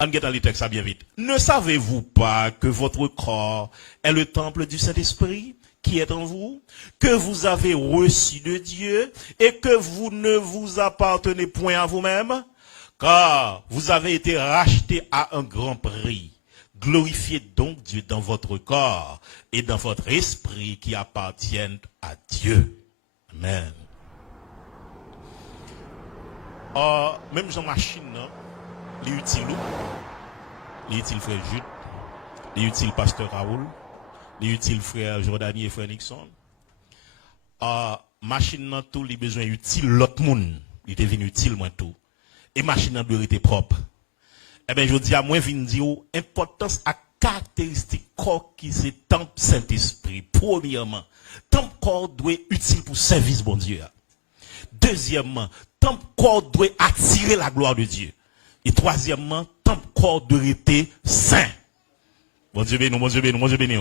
On get dans les textes, ça bien vite. Ne savez-vous pas que votre corps est le temple du Saint-Esprit qui est en vous, que vous avez reçu de Dieu et que vous ne vous appartenez point à vous-même, car vous avez été rachetés à un grand prix. Glorifiez donc Dieu dans votre corps et dans votre esprit qui appartiennent à Dieu. Amen. Même Jean Machine, il est utile. Il est utile frère Jude. Il est utile pasteur Raoul. Il est utile frère Jordani et frère Nixon. Machine, tout, il a besoin utile l'autre monde. Il est devenu utile, moi, tout. Et machine doit être propre. Eh bien, je dis à moi, je viens dire, importance à caractéristique corps qui c'est temple Saint-Esprit. Premièrement, temple corps doit être utile pour service, bon Dieu. Deuxièmement, temple corps doit attirer la gloire de Dieu. Et troisièmement, temple corps doit être saint. Bon Dieu béni, bon Dieu béni, bon Dieu béni.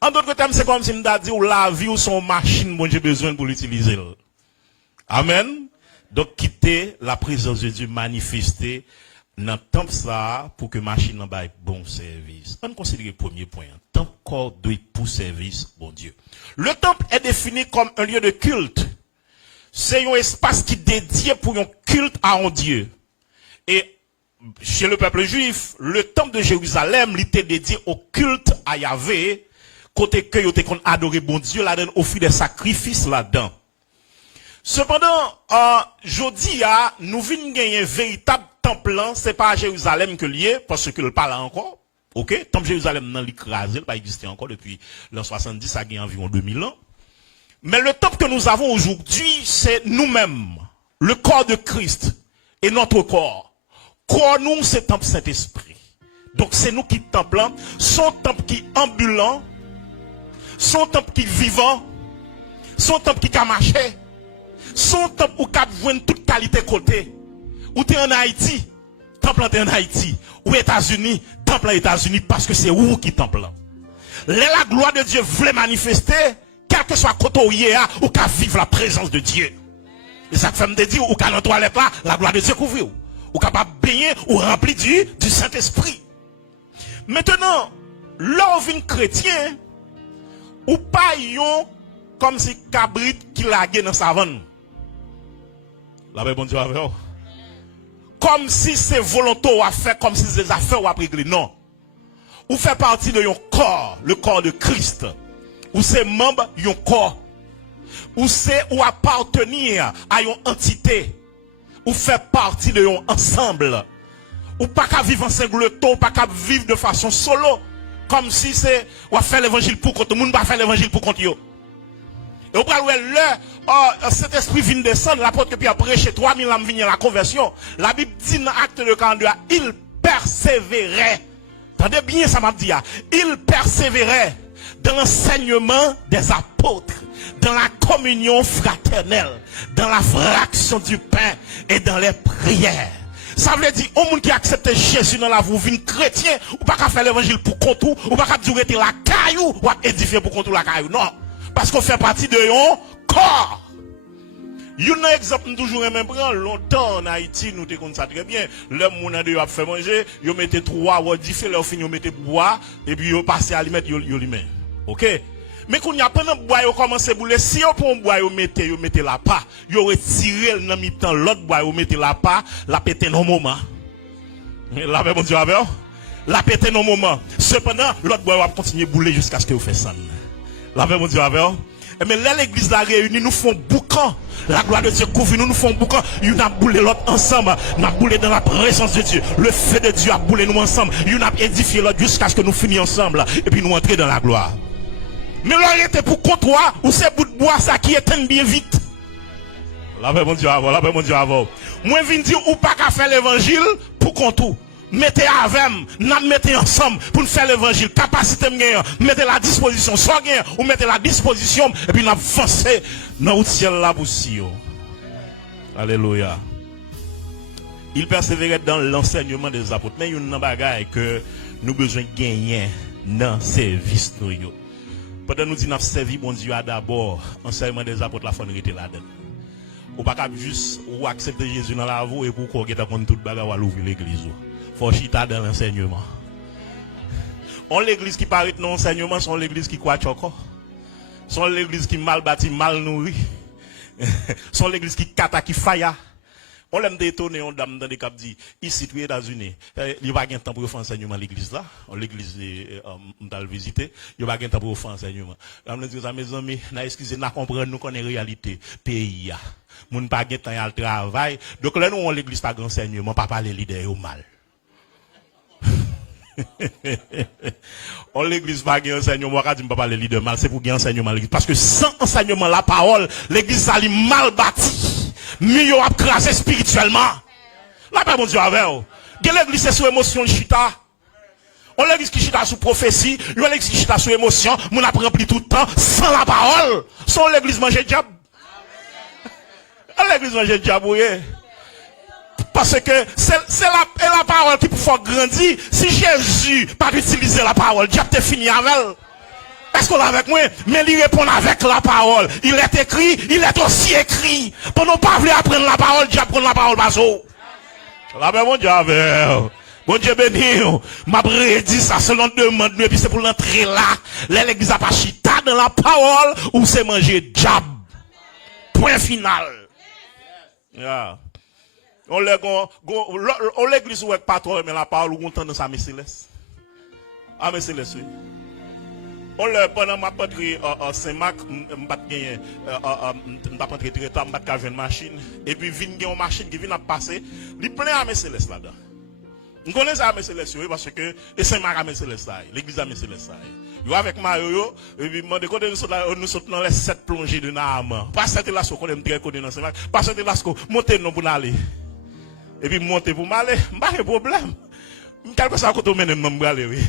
En d'autres termes, c'est comme si je me dis, la vie ou son machine, bon Dieu besoin pour l'utiliser. Amen. Donc, quitter la présence de Dieu manifestée dans le temple ça pour que machine n'en ait bon service. On considère le premier point. Temple corps doit pour service, bon Dieu. Le temple est défini comme un lieu de culte. C'est un espace qui est dédié pour un culte à un Dieu. Et chez le peuple juif, le temple de Jérusalem était dédié au culte à Yahvé, côté que ils ont adoré bon Dieu, là-dedans, offrir des sacrifices là-dedans. Cependant, jodi a, nous venons gagner un véritable temple, c'est pas à Jérusalem que lié, parce que le parle encore. Ok? Temple Jérusalem n'a l'écrasé, il pas existé encore depuis l'an 70, ça a gagné environ 2000 ans. Mais le temple que nous avons aujourd'hui, c'est nous-mêmes, le corps de Christ et notre corps. Corps nous, c'est temple Saint-Esprit. Donc c'est nous qui templons, son temple qui ambulant, son temple qui vivant, son temple qui a marché, son temple où cap joindre toute qualité côté. Ou t'es en Haïti, temple en Haïti, ou États-Unis, temple en États-Unis, parce que c'est où qui temple. La gloire de Dieu voulait manifester, quel que soit côté où il y a, ou qu'à vivre la présence de Dieu. Et ça fait me dire, ou qu'à dans toilette là, la gloire de Dieu couvre. Ou capable baigner ou rempli du Saint-Esprit. Maintenant, l'orvin chrétien, ou pas yon comme si cabrit qui laguait dans sa savane. La paix, bon Dieu, avec vous. Comme si c'est volontaire à faire, comme si c'est des affaires ou à régler. Non. Ou fait partie de yon corps, le corps de Christ. Ou c'est membre yon corps. Ou c'est ou appartenir à yon entité. Ou fait partie de yon ensemble. Ou pas qu'à vivre en singleton, ou pas qu'à vivre de façon solo. Comme si c'est, ou à faire l'évangile pour contre, tout le monde va faire l'évangile pour contre yo. Et au bras cet esprit vient descendre, l'apôtre Pierre prêché 3000 ans venir la conversion. La Bible dit dans acte de 42, il persévérait. Attendez bien ça m'a dit, il persévérait dans l'enseignement des apôtres, dans la communion fraternelle, dans la fraction du pain et dans les prières. Ça veut dire, au monde qui accepte Jésus dans la vie, vient chrétien, ou pas qu'à faire l'évangile pour contre, ou pas qu'à dire la caillou, ou à édifier pour contre la caillou. Non. Parce qu'on fait partie de yon corps. Yon exemple, nous toujours même prendre longtemps en Haïti, nous te connaissons ça très bien. Le monde a fait manger, yon mettez 3 ou 10 fait leur fin, yon mettez bois, et puis yon passe à mettre, yon met. Ok? Mais quand y a pendant bois, yon commence à bouler, si yon prend bois, yon mettez la pas, yon retire dans mi-temps l'autre bois, yon mettez la pas, la pété dans moment. La paix, mon Dieu, avec la pété dans moment. Cependant, l'autre bois va continuer à bouler jusqu'à ce que vous fassiez ça. La paix, mon Dieu, avec mais là, l'église la réunie, nous font boucan. La gloire de Dieu couvre, nous font boucan. Nous avons boulé l'autre ensemble. Nous avons boulé dans la présence de Dieu. Le feu de Dieu a boulé nous ensemble. Nous avons édifié l'autre jusqu'à ce que nous finissions ensemble. Et puis nous entrons dans la gloire. Mais l'arrêter pour contre ou c'est bout de bois ça qui éteint bien vite. La paix, mon Dieu, avant. La paix, mon Dieu, avant. Moi, je viens dire, ou pas qu'à faire l'évangile pour contre. Mettez avec, nous mettez ensemble pour nous faire l'évangile. Capacité mettez la disposition. Soit gain, ou mettez la disposition. Et puis nous avancez dans le ciel là pour si. Alléluia. Il persévérait dans l'enseignement des apôtres. Mais il y a une bagaille que nous besoin de gagner dans le service. Pendant nous disons servi bon Dieu d'abord, enseignement des apôtres la fonne était là-dedans. Ou pas juste ou accepter Jésus dans la vie et pour qu'on ait toute bagaille à l'ouvrir l'église. Faut chita dans l'enseignement. On l'église qui paraît non enseignement, sont l'église qui croit choco. Sont l'église qui mal bâti, mal nourri. Sont l'église qui kata, qui faya. On l'aime détonner, on dame dans des cap dit, ici, aux États-Unis, il n'y a pas de temps pour faire enseignement à l'église là. L'église, on va le visiter. Il n'y a pas de temps pour faire enseignement. Je me dis, mes amis, excusez, nous comprenons, nous connaissons la réalité. Pays, nous n'avons pas de temps à travail. Donc là, nous, on l'église pas d'enseignement, pas parler leader au mal. On l'église pas gagner enseignement, on dit pas parler leader mal, c'est pour gagner enseignement l'église. Parce que sans enseignement, la parole, l'église, ça est mal bâtie. Mieux a crasé spirituellement. La paix, mon Dieu, avec vous. L'église, c'est sous émotion, chita. On l'église qui chita sous prophétie, on l'église qui chita sous émotion, on a rempli tout le temps, sans la parole. Sans l'église manger diable. L'église manger diable, oui. Parce que c'est la parole qui peut faire grandir. Si Jésus n'a pas utilisé la parole, diable t'es fini avec elle. Est-ce qu'on est avec moi? Mais il répond avec la parole. Il est écrit, il est aussi écrit. Pour ne pas vouloir apprendre la parole, Dieu apprend la parole, baso. La paix, mon Dieu, avec. Bon Dieu béni, m'a prédit ça selon demande, et puis c'est pour l'entrer là. L'église a pas chita dans la parole, ou c'est manger diable. Point final. Yeah. On l'église ou pas trop, mais la parole, ou on entend dans sa Céleste. Ah, mais Céleste, oui. On le pendant ma patrie Saint-Marc, m'pas gagner m'pas rentrer très tard, m'pas faire une machine et puis vinn gagner une machine qui vient à passer, il plein à mes célestes là-dedans. On connaît ça à mes célestes parce que et Saint-Marc à mes célestes, l'église à mes célestes. Yo avec Mario et puis moi de côté nous sautons dans les 7 plongées de Naam. Pas cette là ce qu'on aime très connu dans Saint-Marc, pas cette là ce monter non pour aller. Et puis monter pour m'aller, pas de problème. Quelque chose à côté mène m'aller oui.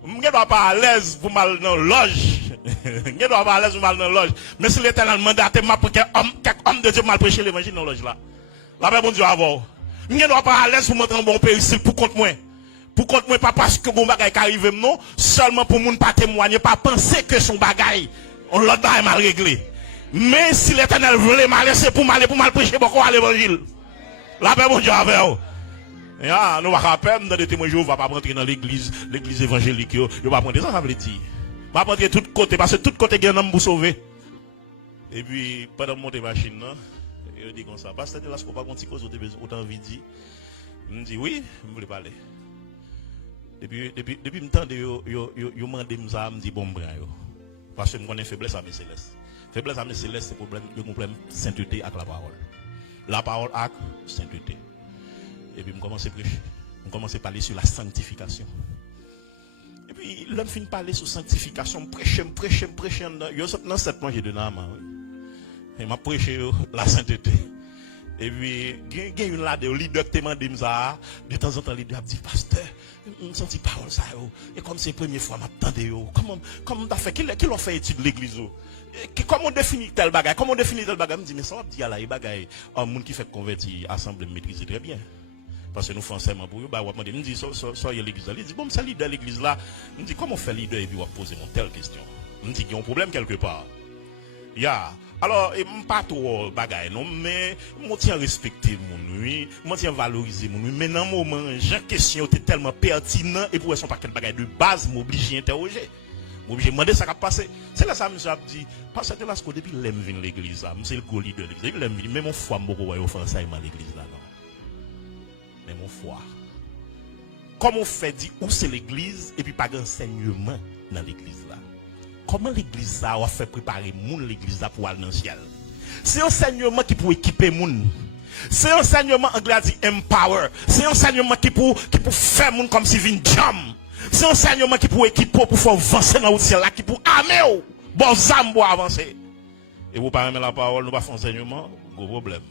Je ne suis pas à l'aise pour mal dans la loge. Je ne suis pas à l'aise pour mal dans la loge. Mais si l'Éternel mandaté m'a pour quelques hommes de Dieu mal prêcher l'évangile dans la loge là. La paix, bon Dieu, avant. Je ne suis pas à l'aise pour montrer un bon pays pour contre moi. Pour contre moi, pas parce que mon bagage arrive non, seulement pour ne pas témoigner, pas penser que son bagage, on l'a mal réglé. Mais si l'Éternel voulait mal laisser pour mal prêcher beaucoup à l'évangile. La paix, bon Dieu, avant. Ya, nous va rappeler dans des témoins Jéhovah pas rentrer dans l'église évangélique yo va prendre ça veut dire. Va prendre tout côté parce que tout côté gagne homme pour sauver. Et puis pendant monter machine là, il dit comme ça, parce que là ce qu'on pas petit cause autant envie dire. Me dit oui, me voulais parler. Depuis me tande yo mandé ça me dit bon brin yo. Parce que me connais faiblesse à mes célestes. Faiblesse à mes célestes c'est problème sainteté avec la parole. La parole avec sainteté. Et puis, je commence à prêcher. Je commence à parler sur la sanctification. Et puis, l'homme finit de parler sur sanctification. Prêcher. Je suis dans 7 mois, j'ai donné à moi. Et je prêché la sainteté. Et puis, il y a une là de leader qui m'a dit ça. De temps en temps, le leader dit, pasteur, je sens parole ça. Et comme c'est la première fois, je m'attendais. Comment tu as fait? Qui l'a fait étude de l'église? Comment on définit tel bagage? Comment on définit tel bagage? Je me dis, mais ça va dire là, il bagage. Un monde qui fait convertir, assemblée, maîtriser très bien. Parce que nous faisons enseignement pour eux, bah, on me dit, soyez l'église là. Il dit, bon, ça leader l'église là. Je me dis, comment on fait leader et puis on va poser une telle question? Je me dis, il y a un problème quelque part. Ya. Alors, je ne pas trop bagaille, non, mais je tiens à respecter mon nuit, je tiens à valoriser mon nuit. Mais dans le moment, j'ai question était tellement pertinent et pour elles sont pas quel bagaille de base, je m'oblige à interroger. Je m'oblige à demander ça qui a passé. C'est là ça, monsieur a dit, parce que là, depuis l'aime venir l'église là, c'est le gros leader de l'église. L'aime venir, mais mon foi, je ne vais pas faire ça à l'église là, non. Mais mon foi. Comment on fait dire où c'est l'église et puis pas d'enseignement dans l'église là? Comment l'église là a fait préparer moun l'église là pour aller dans le ciel? C'est un enseignement qui peut équiper moun. C'est un enseignement anglais dit empower. C'est un enseignement qui peut faire moun comme si vin jam. C'est un enseignement qui peut équiper pour faire avancer dans le ciel là, qui peut armer bon zam pour avancer. Et vous pas aimer la parole, nous pas faire enseignement, gros problème.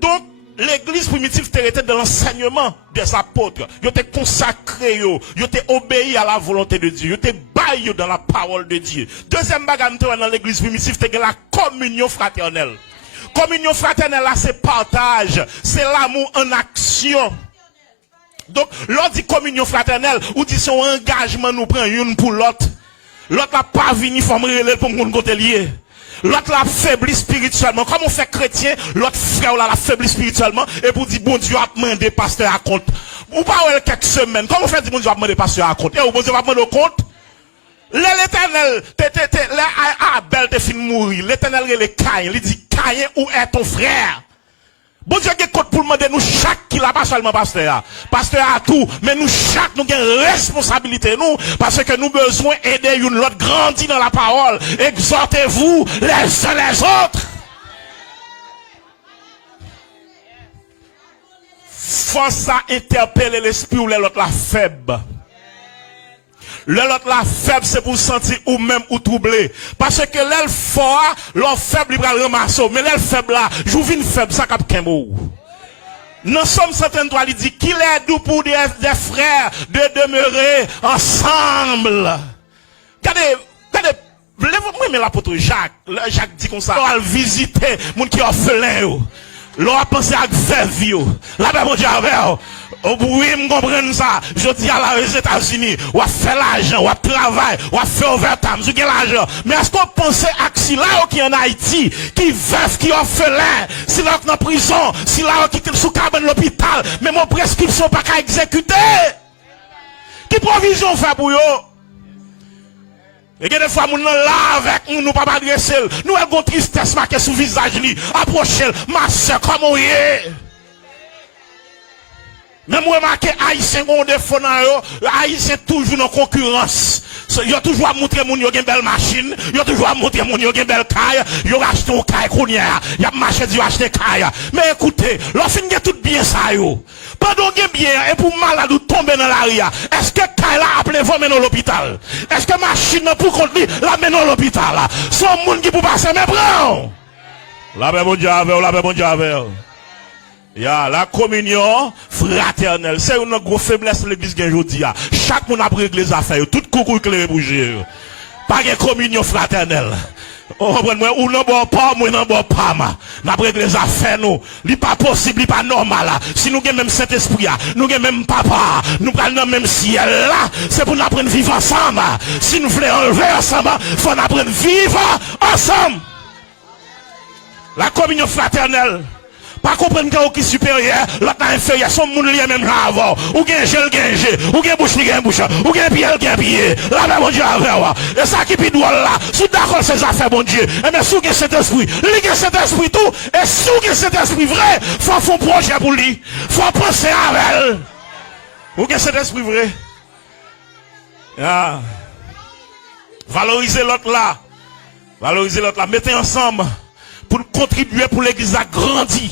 Donc l'église primitive était dans l'enseignement des apôtres. Ils étaient consacrés, ils étaient obéis à la volonté de Dieu, ils étaient baillés dans la parole de Dieu. Deuxième bagage dans l'église primitive, c'était la communion fraternelle. Communion fraternelle, là, c'est partage, c'est l'amour en action. Donc, l'on dit communion fraternelle, ou dit son engagement nous prend une pour l'autre. L'autre n'a pas venu former pour mon côté lié. L'autre l'a faibli spirituellement. Comme on fait chrétien, l'autre frère l'a faibli spirituellement. Et pour dire, bon Dieu a demandé pasteur à compte. Ou pas quelques semaines. Comment fait mon Dieu va demander pasteur à compte? Et ou bon Dieu va demander compte? L'éternel, Abel te fin mourir. L'éternel les Caïn, il dit Caïn, où est ton frère? Bon Dieu qui compte pour demander nous chaque qui l'a pas seulement pasteur. Pasteur à tout, mais nous chaque nous avons responsabilité nous parce que nous besoin aider une l'autre grandir dans la parole. Exhortez-vous les uns les autres. Force à interpeller l'esprit ou l'autre la faible. L'autre la faible, c'est pour sentir ou même ou troubler. Parce que l'aile fort, l'autre faible, il va le ramasser. Mais l'aile faible là, je viens faible, ça cap kembo. Nous sommes certains toi, il dit qu'il est doux pour des frères de demeurer ensemble. Regardez, moi, mais l'apôtre Jacques, Jacques dit comme ça, on va visiter, moun qui orphelin, l'on a pensé à veuve, la ben mon Dieu, oui, je comprends ça. Je dis à les États-Unis, on a fait l'argent, on a travaillé, on a fait overtime, on a l'argent. Mais est-ce qu'on pense à qui là qui en Haïti, qui veuf, qui orphelin, si là qui est en prison, si là qui est sous cabane de l'hôpital, mais mon prescription pas qu'à exécuter? Qui provision fait pour eux? Et des fois, nous là avec nous, nous pas adresser. Nous avons tristesse marquée sur le visage, approchez, ma soeur, comment vous êtes? Même moi, marqué Haïtien, on défaut dans eux, Haïtien toujours en concurrence. Il y a toujours à montrer mon yo une belle machine, il y a toujours à montrer mon yo une belle caille, il y a acheté une caille qu'on y a, il y a marché du acheter caille. Mais écoutez, l'offre est tout bien ça yo. Pendant que bien, et pour malade ou tomber dans l'arrière, est-ce que caille là appelé vous mener à l'hôpital? Est-ce que machine pour contenir la mène à l'hôpital? Son monde qui pour passer, mais prends! La paix bon Dieu avec, la paix bon Dieu avec. La communion fraternelle, c'est une grosse faiblesse de l'église aujourd'hui. Chaque monde a pris les affaires, tout coucou éclairé bouger. Pas de communion fraternelle. Ou non bon pas, moi non bon pas. N'a pris les affaires nous. Li pas possible, li pas normal. Si nous avons même Saint-Esprit, nous avons même papa, nous prenons même ciel là, c'est pour nous apprendre à vivre ensemble. Si nous voulons enlever ensemble, il faut apprendre à vivre ensemble. La communion fraternelle. Pas comprendre qu'il est supérieur, l'autre est inférieur, son monde lié même là avant. Ou bien gel, ou bien bouche, ou bien pied. Là, ben, mon Dieu, avec. Et ça qui est droit là, sous d'accord ces affaires, mon Dieu. Et bien, sous cet esprit, ligue cet esprit tout, et sous cet esprit vrai, faut faire un projet pour lui. Faut penser à elle. Ou bien cet esprit vrai. Ah. Valoriser l'autre là. Valoriser l'autre là. Mettez ensemble pour contribuer pour l'église à grandir.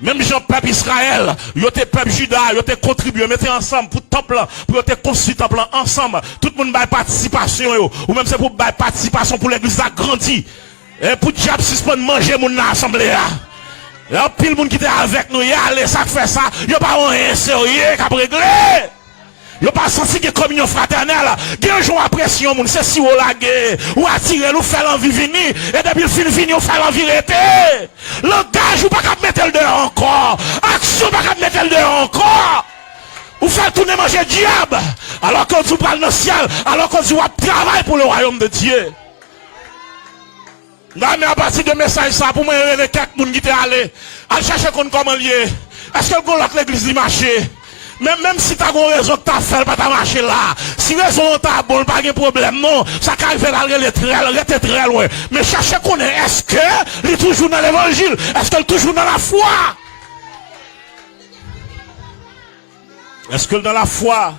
Même Jean peuple Israël, yo te peuple Juda, yo te contribué, mettez ensemble pour temple, pour te construire temple ensemble. Tout le monde va participation yo, ou même c'est pour participation pour l'église à grandir. Et pour diable suspendre manger mon assemblée là. Il y a pile monde qui était avec nous, y allez ça fait ça, yo pas rien sérieux qu'a régler. Yo pas senti que communion fraternelle, gen jour pression moun, c'est si ou la guerre, ou attirer nous faire l'envie venir, et depuis le fin vini ou faire l'envie rester. Langage ou pas qu'à mettre le dehors encore, action pas qu'à mettre le dehors encore. Ou faire tourner manger diable, alors qu'on vous parle dans le ciel, alors qu'on vous travaille pour le royaume de Dieu. Non, mais à partir de message ça, pour moi, il y a quelques personnes qui étaient allés, à chercher comment lier. Est-ce que l'autre l'église du marché? Même si tu as une raison que tu as fait, pas ta marcher là. Si raison ta bonne, pas de problème, non. Ça arrive à aller très loin. Mais cherchez qu'on est, est-ce que il est toujours dans l'évangile? Est-ce qu'elle est toujours dans la foi? Est-ce que dans la foi,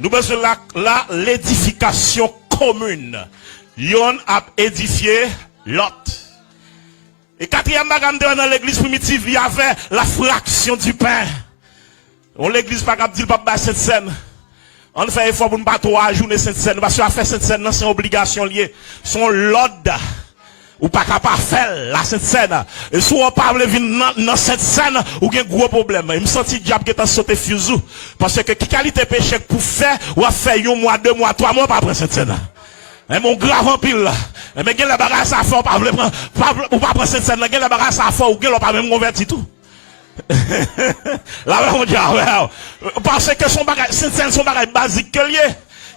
nous besoin là l'édification commune. Yon a édifié l'autre. Et quatrième bagage dans l'église primitive, il y avait la fraction du pain. On l'église pas capable de dire pas cette scène. On fait effort pour ne pas trop ajouter cette scène parce que faire cette scène c'est une obligation liée. Son l'ordre ou pas capable faire la cette scène. Et si on parle venir dans cette scène ou un gros problème. Il me senti diable qui t'a sauté fuseau parce que qui qualité péché pour faire ou faire 1 mois, 2 mois, 3 mois pas prendre cette scène. Et mon grave en pile là. Mais gen la bagarre ça fort pas ou pas prendre cette scène là, gen la bagarre ça fort ou gen pas même converti tout. Là, on dit, parce que son bagage, c'est son bagage basique que lié.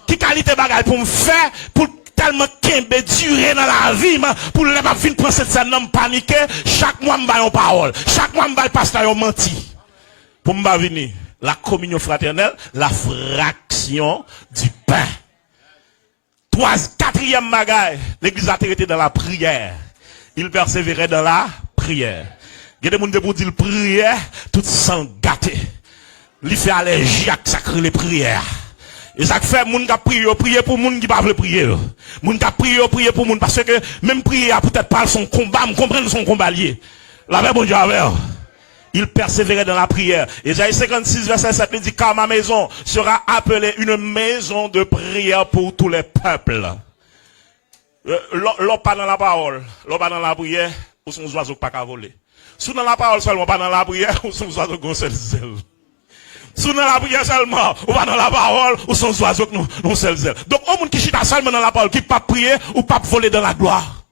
Qui qualité bagage pour me faire, pour tellement qu'embe durer dans la vie, pour le pas venir prendre cette scène, non paniquer, chaque mois me baille en parole, chaque mois me baille pasteur menti. Pour me venir. la communion fraternelle, la fraction du pain. Quatrième bagaille, l'église a été dans la prière. Il persévérait dans la prière. Il y a des gens qui disent prière, tout sang gâté. Il fait allergie à sacrer les prières. Et ça fait moun qui prier pour moun qui pas veut prier. Moun qui prier pour moun parce que même prier peut-être pas son combat, me comprendre son combat lié. La même bon Dieu avec. Il persévérait dans la prière. Ésaïe 56 verset 7 il dit car ma maison sera appelée une maison de prière pour tous les peuples. L'on pas dans la parole, l'on pas dans la prière, ou son oiseau pas qu'à voler. Sous dans la parole seulement pas dans la prière, ou son oiseau gonçel zèle. Sous dans la prière seulement, ou pas dans la parole, ou son oiseau non seul zèle. Donc, au monde qui chita seulement dans la parole, qui pas prier, ou pas voler dans la gloire.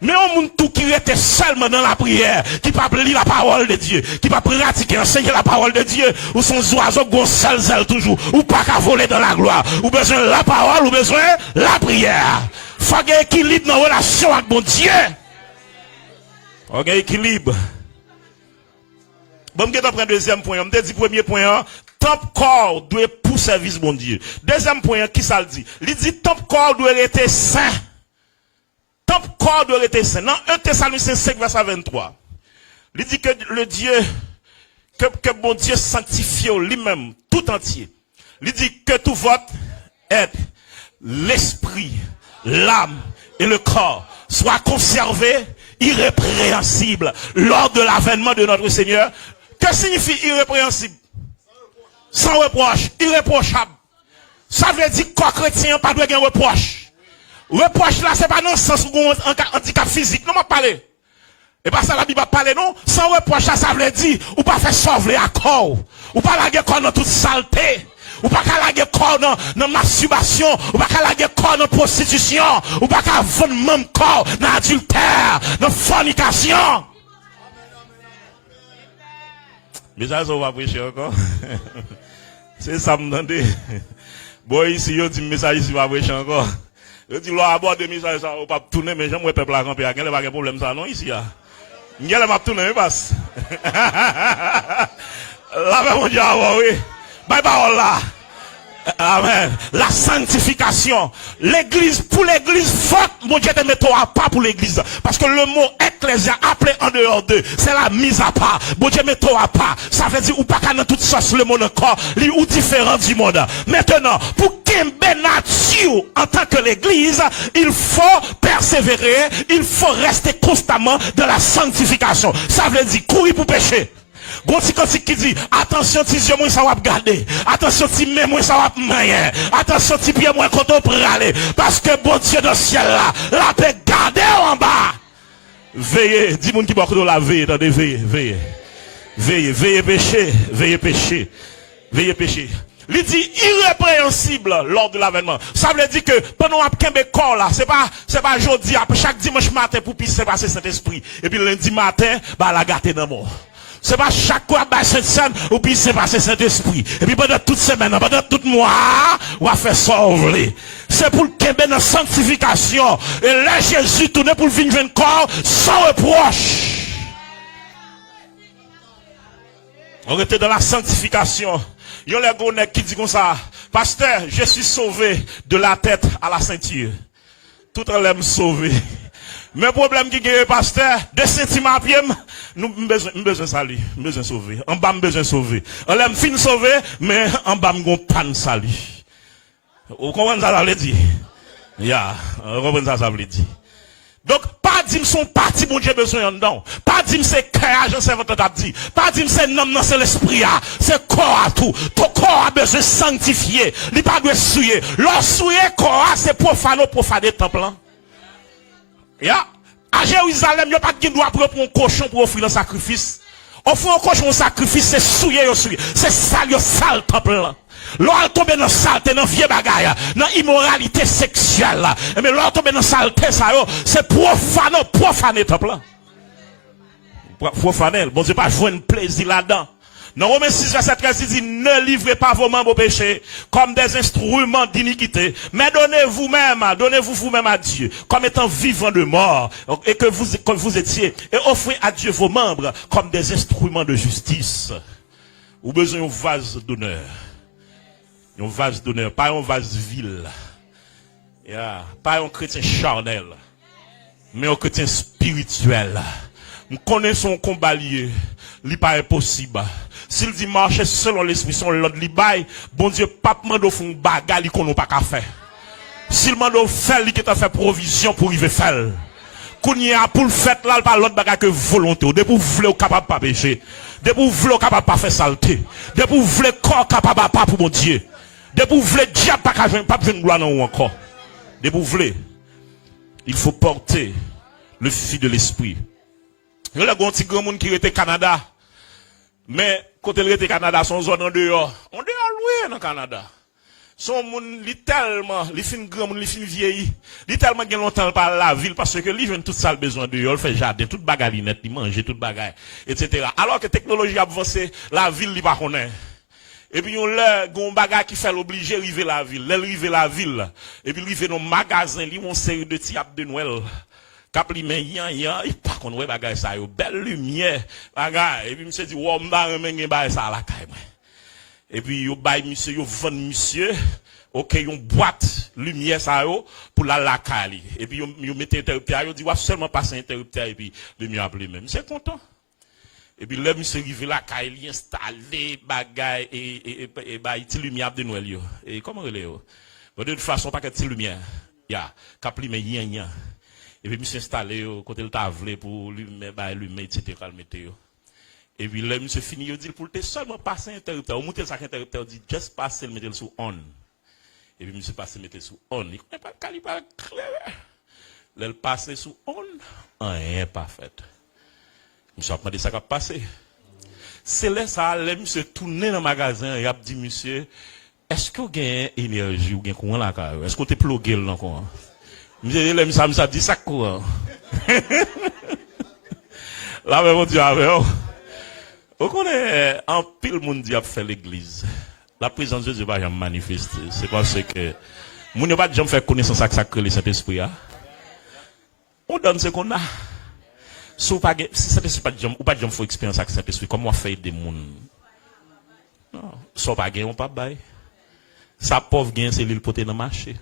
Mais au monde tout qui était seulement dans la prière, qui pas lire la parole de Dieu, qui pas pratiquer, enseigner la parole de Dieu, ou son oiseau gon seul zèle toujours, ou pas qu'à voler dans la gloire. Ou besoin de la parole, ou besoin de la prière. Faut qu'il y ait équilibre dans la relation avec mon Dieu. Faut qu'il y ait équilibre. Bon, je vais prendre deuxième point. On me dit premier point, temple corps doit pour service bon Dieu. Deuxième point, qui ça le dit? Il dit temple corps doit être saint. Temple corps doit être saint. Dans 1 Thessaloniciens 5 verset 23. Il dit que le Dieu, que bon Dieu sanctifie lui-même tout entier. Il dit que tout votre être, l'esprit, l'âme et le corps soient conservés irrépréhensibles lors de l'avènement de notre Seigneur. Que signifie irrépréhensible? Sans reproche, irréprochable. Ça veut dire qu'un chrétien pas de reproche. Reproche là, c'est pas dans le sens où on a un handicap physique. Non, m'a parlé. Et pas ça la Bible parle, non? Sans reproche là, ça veut dire, ou pas faire sauver à corps. Ou pas la corps dans toute saleté. Ou pas qu'à la corps dans masturbation. Ou pas qu'à la corps dans prostitution. Ou pas qu'à vendre même corps dans adultère, dans fornication. Mais ça, on va prêcher encore. C'est ça, me demandez. Bon, ici, yo dit, message ici, va prêcher encore. Je dis, l'on aborde des messages, ça, on va pas tourner, mais j'aime le peuple à camper. Il n'y a pas de problème, ça, non, ici, là. Il y a pas de tourner, mais passe. Là, mon Dieu, oui. Bye bye, là. Amen. La sanctification. L'église, pour l'église forte, mon Dieu te met à part pour l'église. Parce que le mot ecclésia appelé en dehors d'eux, c'est la mise à part. Mon Dieu met à part. Ça veut dire, ou pas qu'à dans toute sauce le monde encore, ou différent du monde. Maintenant, pour Kembe nature en tant que l'église, il faut persévérer, il faut rester constamment dans la sanctification. Ça veut dire, courir pour pécher. Bon, si quand qui dit, attention, si yeux moi ça va garder. Attention, si même moi ça va manger. Attention, si pied moi quand on prale. Parce que bon Dieu dans le ciel là, la paix garder en bas. Veillez, dis moun qui boit de la veille, attendez, veillez, veillez. Veillez, veillez pécher, veillez pécher. Veillez pécher. Il dit irrépréhensible lors de l'avènement. Ça veut dire que pendant qu'on a corps là, c'est pas jeudi, après chaque dimanche matin pour pisser passer Saint-Esprit. Et puis lundi matin, bah la gâter dans mort. C'est pas chaque fois bah cette scène ou puis c'est passé Saint-Esprit. Et puis pendant toute semaine, pendant tout mois, on va faire sauver. C'est pour le Québec dans la sanctification. Et là Jésus tourne pour le venir corps sans reproche. On était dans la sanctification. Il y a les gars qui disent comme ça, pasteur, je suis sauvé de la tête à la ceinture. Tout en l'aime sauvé. Mais le problème qui est pasteur, de sentiments à pied, nous besoin salut, besoin sauver. En bas, besoin sauver. On l'aime fin sauver, mais en bas, nous pas salut. Vous comprenez ça, ça veut dire? Ya, vous comprenez ça veut dire? Donc, pas dire son parti, mon Dieu, besoin en dedans. Pas dire c'est cœur, je sais votre dit. Pas dire c'est non, non, c'est l'esprit, c'est corps à tout. Ton corps a besoin de sanctifier. Il pas de souiller. Leur souiller corps, c'est profaner le temple. Ya, à Jérusalem, il n'y a pas de droit pour un cochon pour offrir un sacrifice. Offrir un cochon un sacrifice, c'est souiller, c'est sale temple. L'on tombe dans saleté, dans vieux bagaille, dans immoralité sexuelle. Mais l'on tombe dans saleté, ça, c'est profaner temple. Profaner, bon Dieu, pas jouer un plaisir là-dedans. Dans Romains 6, verset 13, il dit, ne livrez pas vos membres au péché comme des instruments d'iniquité, mais donnez-vous vous-même à Dieu, comme étant vivant de mort, et que vous étiez, et offrez à Dieu vos membres comme des instruments de justice. Ou besoin d'un vase d'honneur. Un vase d'honneur, pas un vase vil. Yeah. Pas un chrétien charnel. Mais un chrétien spirituel. Je connais son combat lié. Il pas impossible. S'il dit marcher selon l'esprit, son l'autre li bail, bon Dieu, pas mando font bagarre qu'on n'a pas qu'à faire. S'il mando faire, il t'a fait provision pour y faire. Qu'on y a pour le fait là, pas l'autre bagarre que volonté. Dès pour vous voulez capable pas pécher. Dès pour vous voulez capable pas faire saleté. Dès pour vous voulez corps capable pas pour mon Dieu. Dès pour vous voulez diable pas besoin de gloire non encore. Dès pour vous voulez, il faut porter le fil de l'esprit. Il y a un petit grand monde qui était au Canada. Mais, quand il était au Canada, son zone en dehors. On dehors loué dans le Canada. Son monde, il tellement, il fin grand monde, il fin vieilli. Il tellement gagne longtemps par la ville parce que lui vient tout ça le besoin de il fait jardin, toute bagalinette, il mange toute bagaille, etc. Alors que la technologie a avancé, la ville, il pas connaît. Et puis, on a un bagage qui fait l'obliger arriver la ville. L'arriver la ville. Et puis, il fait dans le magasin, il y a une série de tiapes de Noël. Cap li men il pas qu'on ouais bagay ça yo belle lumière bagay et puis monsieur dit wow m'ba remen gen bagay ça la caille moi et puis yo bay monsieur yo vend monsieur OK yon boîte lumière ça yo pour la caille et puis yo mettez interrupteur yo dit wa seulement passer interrupteur et puis lumière appelé même c'est content et puis là monsieur rive la caille li installer bagay et bay ti lumière de Noël yo et comment relé yo de toute façon pas que ti lumière ya cap li men yan et puis, je suis installé côté le table pour lui mettre, etc. Et puis, là, je fini, il dit, pour te seulement passer un interrupteur, ou monter ça interrupteur, dit, juste passer, le mettre sous on. Et puis, je suis passé, mettre sous on. Il ne pas calibre clair. Là, le passer sous on, rien pas fait. Je me suis demandé ça qui a passé. C'est là, ça, là, je suis tourné dans le magasin, et a dit, monsieur, est-ce que vous avez énergie ou bien courant là, est-ce que vous avez plugué là, encore? Monsieur, ça dit ça quoi. Là, mais mon Dieu, vous connaissez, en pile monde dit a fait l'église. La présence de Dieu va jamais manifester. C'est parce que, mon ne va jamais faire connaissance avec ça que le Saint-Esprit a. On donne ce qu'on a. Si Saint-Esprit pas jamais, ou pas jamais faut expérience avec Saint-Esprit, comment on fait des monde? Non. Soit pas gain, on pas bail. Sa pauvre gain, c'est l'île poté dans le marché.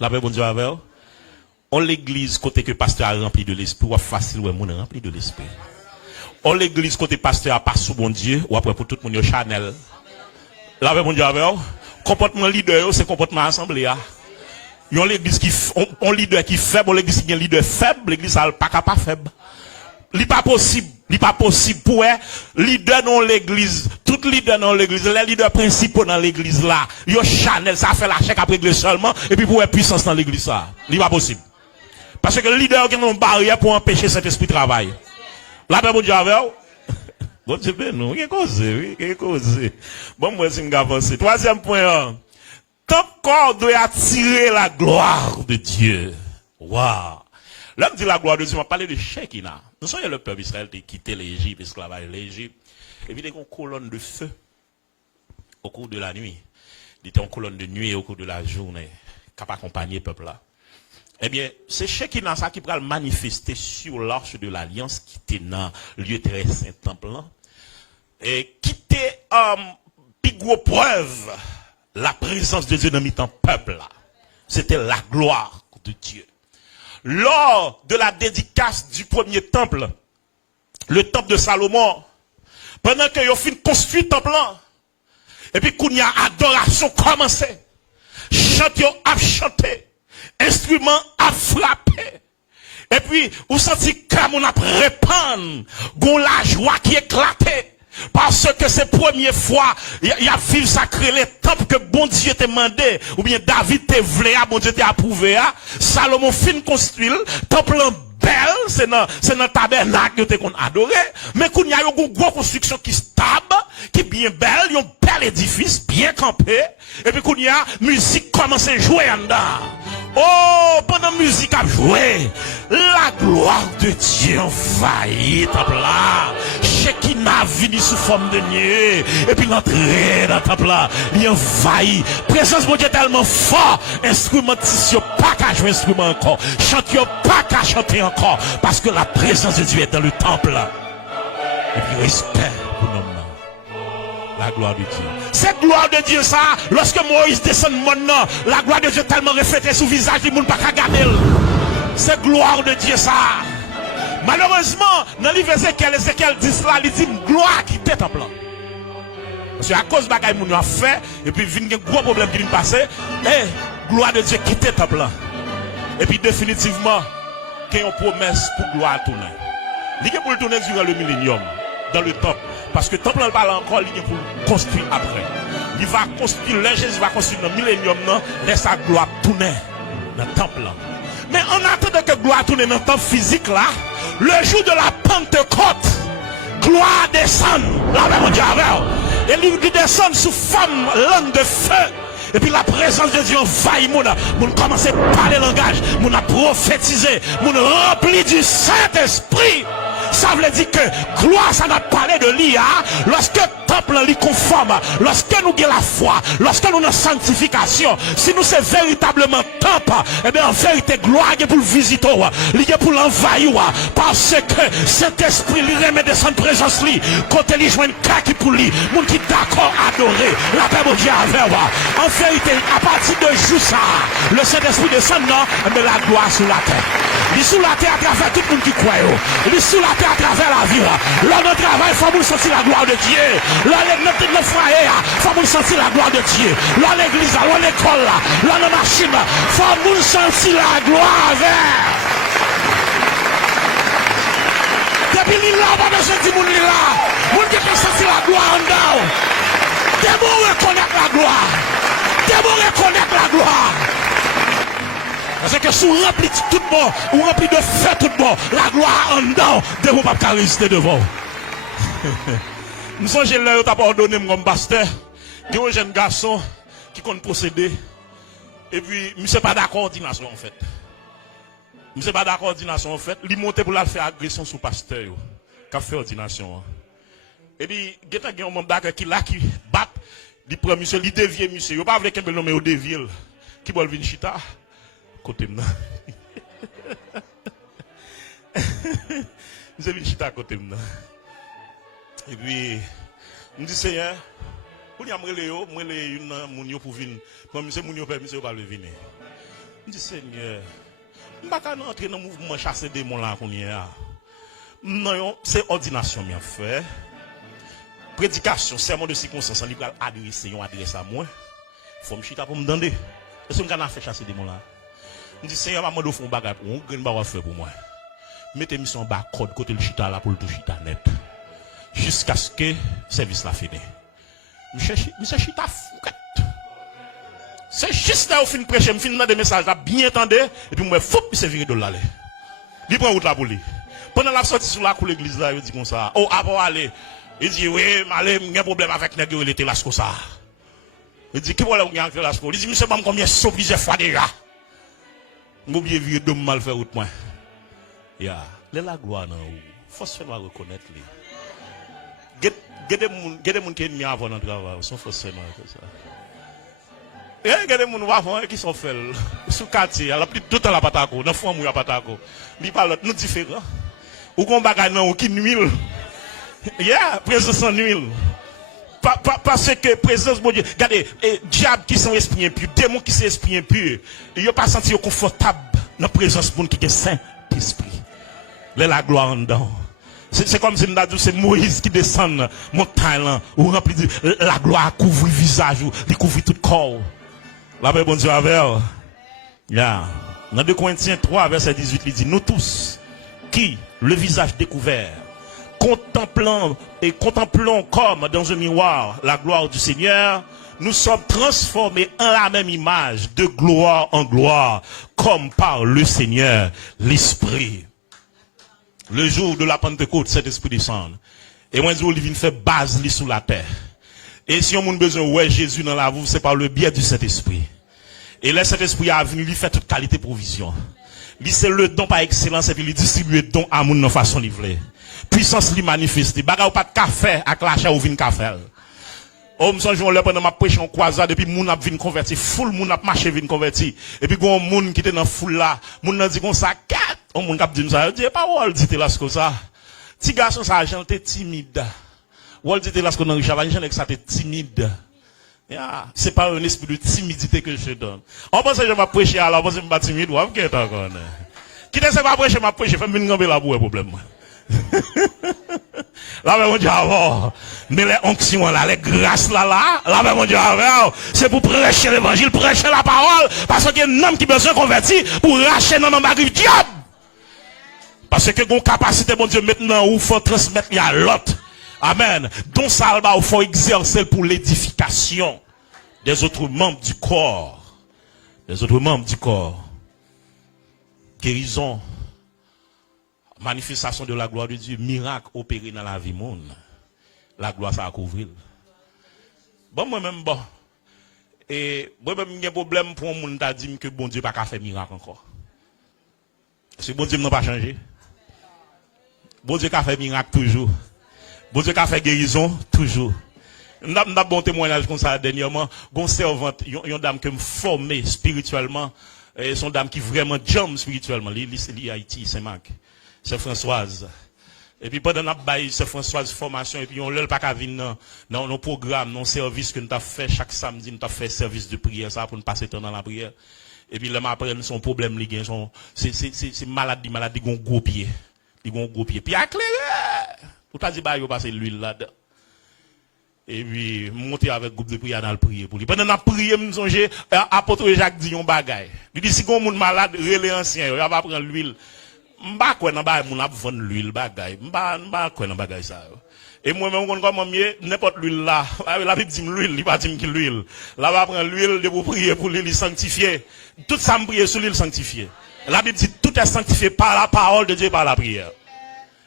La paix, bon Dieu, avec vous. On l'église, côté que pasteur a rempli de l'esprit, ou facile, ou est rempli de l'esprit. On l'église, côté pasteur a pas sous bon Dieu, ou après pour tout le monde, Chanel. La paix, bon Dieu, avec vous. Comportement leader, c'est comportement assemblée. Il y a l'église qui, on leader qui est faible, l'église qui est un leader faible, l'église n'a pas capable faible. Il n'est pas possible pour leader dans l'église, tout leader dans l'église, les leaders principaux dans l'église là, yo Chanel, ça fait la chèque après l'église seulement, et puis pour être puissance dans l'église ça. Il n'est pas possible. Parce que le leader a une barrière pour empêcher cet esprit de travail. Là, bon Dieu, avec bon Dieu, nous, il y a cause. Bon, moi, c'est une avancée. Troisième point, ton corps doit attirer la gloire de Dieu. Waouh! L'homme dit la gloire de Dieu, on va parler de Shekinah. Nous sommes le peuple Israël qui quitté l'Égypte, esclavage l'Égypte. Et puis, il y a une colonne de feu au cours de la nuit. Il était en colonne de nuit au cours de la journée, qui a accompagné le peuple là. Eh bien, c'est Shekinah ça qui va manifester sur l'arche de l'alliance qui était dans le lieu très saint temple là. Et qui était plus gros preuve la présence de Dieu dans le peuple là. C'était la gloire de Dieu. Lors de la dédicace du premier temple, le temple de Salomon, pendant que yo fin construit le temple là, et puis qu'on y a adoration commencé, chante yo a chanté, instrument a frappé, et puis vous sentez comme on a répandre, gon la joie qui éclatait. Parce que c'est la première fois, il y a vu sacré les temples que bon Dieu t'a demandé, ou bien David t'a voulu, bon Dieu t'a approuvé, Salomon fin construit, temple belle, c'est dans tabernacle que qu'on adoré, mais qu'on y a une grosse construction qui stable, qui est bien belle, un bel édifice, bien campé, et puis qu'on y a musique commence à jouer en dedans. Oh, pendant la musique a joué, la gloire de Dieu envahit temple là. Shekinah vini sous forme de nuée. Et puis l'entrée dans le temple là, il envahit. Présence de Dieu tellement fort. Instrumentation pas qu'à jouer instrument encore. Chanteur pas qu'à chanter encore. Parce que la présence de Dieu est dans le temple là. Et puis respect pour nous. La gloire de Dieu. Cette gloire de Dieu, ça, lorsque Moïse descend maintenant, la gloire de Dieu tellement reflétée sous le visage, il ne peut pas regarder. C'est gloire de Dieu, ça. Malheureusement, dans le livre Ézéchiel dit cela, il dit gloire qui était en plan. Parce qu'à cause de ce que nous avons fait, et puis il y a un gros problème qui vient passer, et gloire de Dieu qui était en plan. Et puis définitivement, qu'il y a une promesse pour gloire à tourner. Il y a pour le tourner durant le millénium, dans le temple. Parce que le temple ne parle encore, il y a pour le construire après. Il va construire, le Jésus va construire dans le millénium, laisse sa gloire tourner dans le temple. Mais en attendant que gloire tourne dans le temple physique là, le jour de la Pentecôte, gloire descend. La même Dieu avec. Et il descend sous forme langue de feu. Et puis la présence de Dieu envahit mon. Mon commence à parler langage. Mon a prophétisé. Mon rempli du Saint-Esprit. Ça veut dire que gloire, ça n'a parlé de l'IA. Lorsque le temple est conforme, lorsque nous avons la foi, lorsque nous avons la sanctification, si nous sommes véritablement temple, eh bien en vérité, gloire est pour le visiter, il est pour l'envahir, parce que cet esprit lui remet de son présence, quand il joue une caque pour lui, moun qui d'accord adorer, la paix de Dieu avec moi. En vérité, à partir de jour ça, le Saint-Esprit descend, mais la gloire sur la terre. Il est sous la terre à travers tout le monde qui croit. Il est sous la terre à travers la vie. Là, notre travail, il faut nous sentir la gloire de Dieu. Là, notre foyer, il faut nous sentir la gloire de Dieu. Là, l'église, là, l'école, là, la machine, il faut nous sentir la gloire. Depuis l'île-là, on va besoin de dire là. Vous qui peut sentir la gloire en dedans. T'es bon reconnaître la gloire. T'es bon reconnaître la gloire. Parce que sous rempli tout bon, ou rempli de feu tout bon, la gloire en dedans, de vous pas résister devant. Nous sommes là, tu as pardonné mon pasteur. Il y a un jeune garçon qui compte procéder. Et puis, je ne suis pas d'accord coordination en fait. Je ne suis pas d'accord coordination en fait. Il monte pour la faire agression sur le pasteur. Qui a fait ordination. Et puis, il y a un membre qui là, qui bat. Il prend monsieur, il dévie monsieur. Il ne pas avec un nom, mais il dévie. Qui va venir chita. Côté moi. Je viens chita à côté moi. Et puis, je dis Seigneur, pour y aller, moi les une mounio pour venir. Moi monsieur mounio permis pas le venir. Je dis Seigneur, je pas entrer dans le mouvement chasser des démons là qu'on y a. Non, c'est ordination bien fait. Prédication, sermon de circonstance, on va adresser à moi. Faut me chita pour me demander. Est-ce qu'on a fait chasser des démons là? Je dis, Seigneur, maman, il faut un bagage pour moi. Il va faire pour moi. Mettez-moi son bas code côté le chita là pour le tout chita net. Jusqu'à ce que le service la fini. Monsieur chita fouquette. C'est juste là où fin prêcher, je finis des messages là, bien entendu. Et puis moi, faut que je vire de l'aller. Il prend route là pour lui. Pendant la sortie sur la cour l'église là, il dit comme ça. Oh, avant aller. Il dit, oui, allez, il y a un problème avec les gars, il était là, comme ça. Il dit, qui voilà, il y a un là, il dit, monsieur, maman, combien de sauts plusieurs fois déjà? M'oubliez vieux de mal faire route moi. Ya, la gloire non. Faut se faire reconnaître les. Gade moun qui ennemi avant dans travail, sont forcément comme ça. Et gade moun avant qui sont fait sous quartier, la plus tout à la patako, dans fond mouya patako. Li parle nous différent. Ou kon bagay nan ou qui nuit. Ya, présence en nuit. Parce que présence bon Dieu, regardez, diable qui sont esprits impurs, démons qui sont esprits impurs, ils n'ont pas senti confortable dans la présence de qui est Saint-Esprit. La gloire en dedans. C'est comme si c'est Moïse qui descend montagne ou rempli de la gloire couvre le visage, couvre tout le corps. La paix bon Dieu avec. Dans 2 Corinthiens 3 verset 18 il dit nous tous qui le visage découvert contemplons comme dans un miroir la gloire du Seigneur, nous sommes transformés en la même image, de gloire en gloire, comme par le Seigneur, l'Esprit. Le jour de la Pentecôte, cet Esprit descend. Et moi, je vient faire base sous la terre. Et si on a besoin de ouais, Jésus dans la vie, c'est par le biais du Saint-Esprit. Et là, cet Esprit a venu lui faire toute qualité de provision. Lui, c'est le don par excellence et puis lui distribuer le don à mon façon livrée. Puissance lui manifester. Baga ou pas de café, avec l'achat ou vin café. Oh, me songe là pendant ma prêche en croisade, et puis moun a vin converti, full moun a marché vin converti. Et puis gon moun qui était dans foule là, moun a dit comme ça, kat, on moun k'ap dit ça, dit parole dit là comme ça. Ti garçon ça, j'étais timide. Ou dit là ce qu'on a Richard, que ça t'es timide. C'est pas un esprit de timidité que je donne. On pense que je vais prêcher alors, on pense que je suis pas timide, ou ok, encore. Qui ne sait pas prêcher, m'a prêché, fais-moi une gambe là pour le problème. Là, mon Dieu, mais les onctions là, les grâces là, mon Dieu, c'est pour prêcher l'évangile, prêcher la parole, parce qu'il y a un homme qui a besoin de convertir pour racheter dans le diable. Parce que une capacité, mon Dieu, maintenant, où il faut transmettre à l'autre. Amen. Donc, ça, il faut exercer pour l'édification des autres membres du corps. Des autres membres du corps. Guérison. Manifestation de la gloire de Dieu. Miracle opéré dans la vie monde. La gloire, ça a couvert. Bon, moi-même, bon. Et moi-même, il y a un problème pour un monde qui dit que bon Dieu n'a pas fait miracle encore. Parce que bon Dieu n'a pas changé. Bon Dieu a fait miracle toujours. Bon Dieu a fait guérison toujours. Nous avons un bon témoignage comme ça dernièrement. Une servante, une dame qui me formée spirituellement. Son dame qui vraiment jump spirituellement. Elle Haïti, Saint-Marc. C'est Françoise. Et puis pendant que nous c'est Françoise formation, et puis on ne l'a pas venir dans nos programmes, dans nos services que nous avons fait chaque samedi, nous avons fait service de prière, ça pour nous passer temps dans la prière. Et puis là, après, son problème, c'est maladie, qui ont gros pied. Ils ont gros pied. Puis à clair, tout a dit, bah, il va passer l'huile là-dedans. Et puis, monter avec le groupe de prière dans le prier pour lui. Pendant que nous prions, nous songeons, apôtre Jacques dit un bagay. Il dit, si on est malade, relais ancien, il va prendre l'huile. M'ba quoi nan ba moun ap vendre l'huile bagay. M'ba quoi nan bagay ça. Et moi même on comme mieux n'importe l'huile là. La Bible dit l'huile, il pas dit que l'huile. Là va prendre l'huile de pour prier pour lui sanctifier. Tout ça me prier sur l'huile sanctifier. La Bible dit tout est sanctifié par la parole de Dieu par la prière.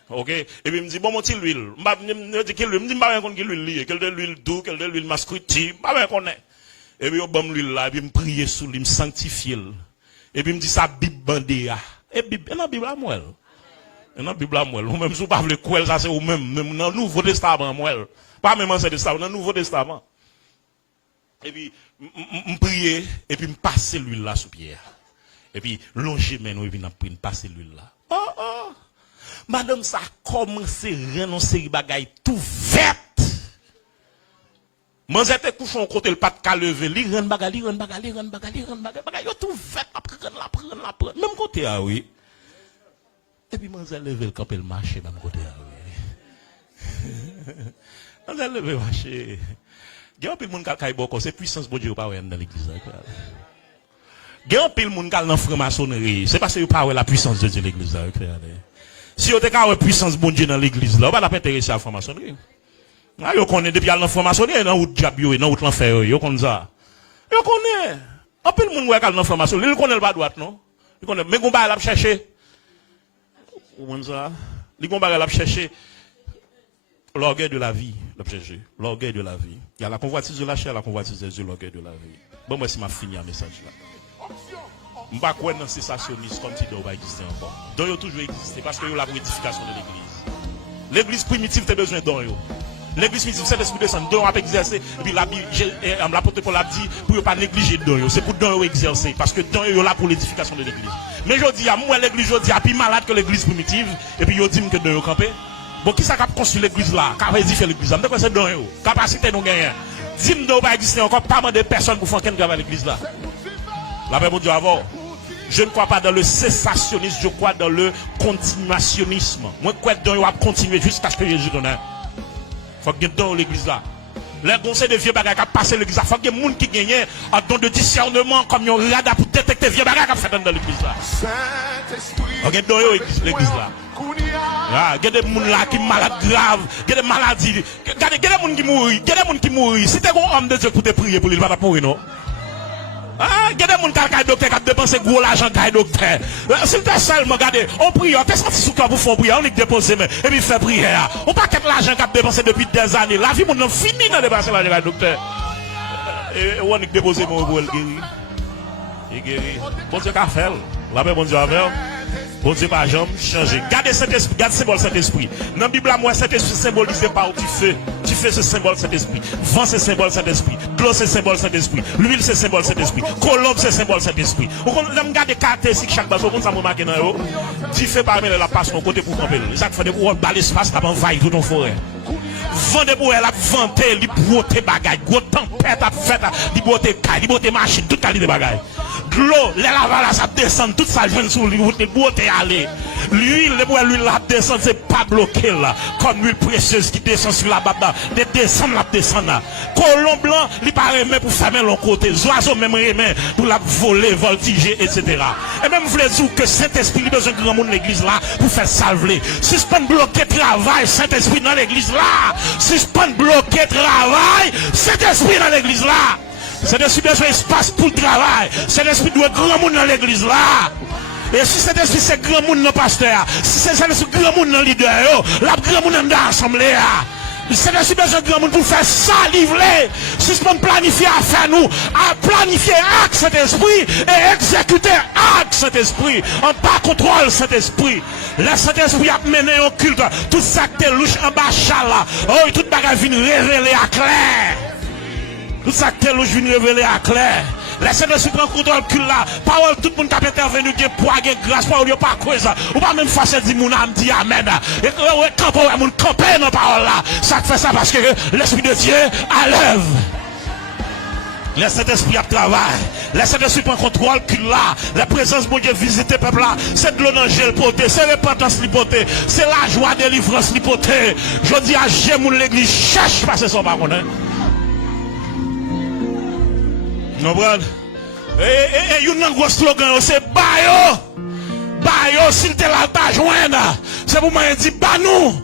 OK? Et puis il me dit bon mon petit l'huile. M'ba dit que l'huile, me dit m'ba connait que l'huile lié, quelle de l'huile doux, quelle de l'huile masculine, m'ba connait. Et puis on bam l'huile là, et puis me prier sur lui, me sanctifier. Et puis me dit ça Bible bandé. Et dans la Bible à moi. Dans la Bible à moi. Ou même si vous ne pouvez pas ça c'est ou même dans le Nouveau Testament moi. Pas même dans le Testament, dans le Nouveau Testament. Et puis me prier et puis me passer l'huile là sous pierre. Et puis longer maintenant et puis me passer l'huile là. Oh. Madame ça a commencé à renoncer bagaille tout vert. Moi j'étais couché en côté le pas de lever, li ren bagay, yo tout fait la prendre. Même côté ah oui. Et puis moi j'ai levé le camp et le marché même côté ah oui. On a levé marché. Il y a un peu de monde qui a beaucoup, c'est puissance bon Dieu pas dans l'église. Il y a un peu de monde qui a dans franc-maçonnerie, c'est parce que pas la puissance de Dieu dans l'église. Si vous avez la puissance bon Dieu dans l'église là, on va pas intéresser à la franc-maçonnerie. Yo connaît depuis l'information, dans route diable, dans route l'enfer, yo connaît ça. Yo connaît. Un peu le monde qui a l'information, il connaît pas droite non. Il connaît mais on va la chercher. Ou connaît ça. Il va la chercher l'orgueil de la vie, la chercher. L'orgueil de la vie. Il y a la convoitise de la chair, la convoitise des yeux, l'orgueil de la vie. Bon moi c'est m'a fini un message là. On va quoi dans cessationniste comme si doit pas exister encore. Donc il toujours exister parce que il y a la édification de l'église. L'église primitive a besoin d'on yo. L'église primitive c'est l'esprit de sang don a exercer et puis l'apôtre Paul a dit pour ne pas négliger don c'est pour don exercer parce que don est là pour l'édification de l'église. Mais je dis à moi l'église je dis a plus malade que l'église primitive et puis yo dit que don campé. Bon qui ça cap construire l'église là, qu'a édifier l'église là, me quoi c'est don yo. Capacité nous gagner. Dim don pas exister encore pas de personnes pour faire qu'un l'église là. La paix pour Dieu avant. Je ne crois pas dans le cessationnisme, je crois dans le continuationnisme. Moi, je crois que on va continuer jusqu'à ce que Jésus donne. Il faut que dans l'église là. Les conseils de vieux bagages qui passent l'église là. Il faut que les gens qui gagnent un don de discernement comme un radar pour détecter vieux bagages qui fait dans l'église là. Il y a dans l'église là. Il y a des gens là qui sont malades graves. Il y a des maladies. Il y a des gens qui mourent. Il y a des gens qui mourent. Si tu es un homme de Dieu pour te prier pour lui, il va pas mourir non. Il y a des gens qui ont docteur qui ont dépensé gros l'argent qui docteur. S'il te seulement, regardez, on prie, on te senti sous quoi pour faire prier, on est déposé, et puis fait prière. On pas qu'être l'argent qui a dépensé depuis des années. La vie, on a fini de dépenser l'argent qui docteur. Et on est déposé pour le guérir. Il guérit. Bon Dieu qu'a fait. La paix, bon Dieu a fait. Bon Dieu pas jamais changer. Gardez cet esprit, gardez ce symbole cet esprit. Dans la Bible, moi, cet esprit symbolise pas où tu fais. Tu fais ce symbole cet esprit. Vent ce symbole cet esprit. Glow ce symbole cet esprit. L'huile ce symbole cet esprit. Colombe ce symbole cet esprit. On regarde des caractéristiques chaque base. On ça me marque dans eux. Tu fais parmi la passe mon côté pour camper. Ça fait des gros bal espace là-bas envahir tout ton forêt. Vendre pour elle, vanter, li broter bagay, gros tempête a fait, li broter caille, li broter machine, toute qualité bagay. L'eau, les lavalas ça descend, tout ça vient sur lui, li broter aller. L'huile, l'huile la descend, c'est pas bloqué là, comme l'huile précieuse qui descend sur la baba, de descendre la descend là. Colon blanc, li pas remet pour fermer l'autre côté, oiseau même remet pour la voler, voltiger, etc. Et même vous voulez dire que Saint-Esprit, il a besoin de grand monde dans l'église là, pour faire salver. Suspend bloquer travail, Saint-Esprit dans l'église là. Suspend bloquer travail, Saint-Esprit dans l'église là. Saint-Esprit besoin d'espace pour le travail. Saint-Esprit doit grand monde dans l'église là. Et si Saint-Esprit c'est grand monde dans pasteur, si c'est Saint-Esprit grand monde dans leader, la grand monde dans l'assemblée. Saint-Esprit besoin de grand monde pour faire ça, livrer. Suspend planifier à faire nous, à planifier acte Saint-Esprit et exécuter acte Saint-Esprit. En pas contrôle Saint-Esprit. Le Saint-Esprit a mené au culte. Tout ça que t'es louche en bas chala. Oh, tout bagage vient révéler à clair. Tout ça que t'es louche vient révéler à clair. Laissez le suivre contrôle cul là. Parole, tout le monde qui a intervenu, qui est poids, qui est grâce, parole, il pas quoi ça. Ou pas même face dire mon âme dit amen. Et quand on va camper dans parole là, ça fait ça parce que l'Esprit de Dieu à l'œuvre. Laissez l'Esprit à travail. Laissez l'Esprit prendre contrôle cul là. La présence de Dieu visiter le peuple là. C'est de l'angèle poté, c'est repentance lipoté, c'est la joie de délivrance lipoté. Je dis à j'aime l'église, cherche passer son baron. Non, brother. Et il y a un gros slogan, c'est Bayo. Bayo, s'il te l'a pas joindre. C'est pour moi, il dit, bah nous.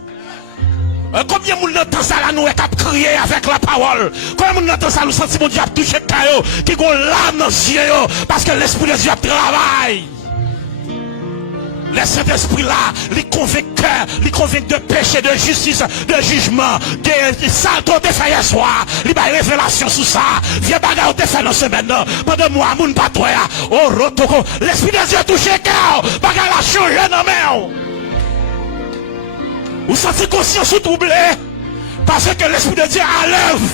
Combien de monde entend ça là, nous, et cap crier avec la parole? Combien de monde entend ça, nous sentir mon Dieu a touché Kayo, qui gon l'âme dans les yeux, parce que l'esprit de Dieu travaille. Le Saint-Esprit là, il convainc cœur, il convainc de péché, de justice, de jugement, de salto de fait hier soir, il a une révélation sur ça. Viens bagarre de fait dans ce maintenant. Pendant moi, moun pas toi, oh rotoko, l'Esprit de Dieu touché cœur, bagarre la changé dans main. Vous sentez conscience ou troublé? Parce que l'Esprit de Dieu à l'œuvre.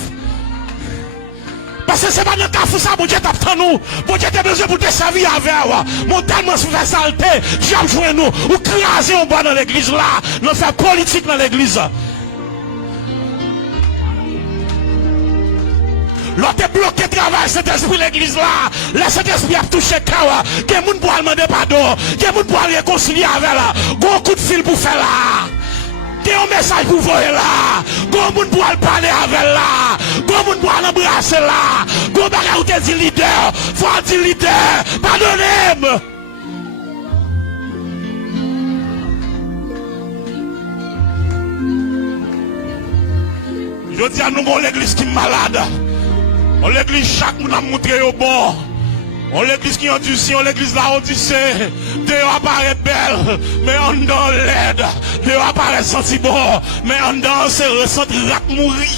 Parce que c'est pas dans le cas où ça, bon Dieu t'attend nous. Bon Dieu t'as besoin pour te servir avec vous. Mon tellement se fait salter, j'aime jouer nous. Ou craser en bas dans l'église là. Nous faire politique dans l'église. L'autre est bloqué travail, cet esprit l'église là. Là, cet esprit a touché Kawa. Quel monde pour demander pardon. Quel monde pour réconcilier avec là. Gros coup de fil pour faire là. T'es un message pour voir là. Gros monde pour parler avec là. Gros monde pour l'embrasser là. Gros bagarre où t'es dit leader. Faut dire leader. Pardonnez-moi. Je dis à nous, on l'église qui est malade. On l'église chaque monde a montré au bon. On l'église qui est endurcie, on l'église là odyssée. Dehors apparaît belle, mais en dedans laide. Dehors apparaît senti bon, mais en dedans c'est ressenti rat mourir.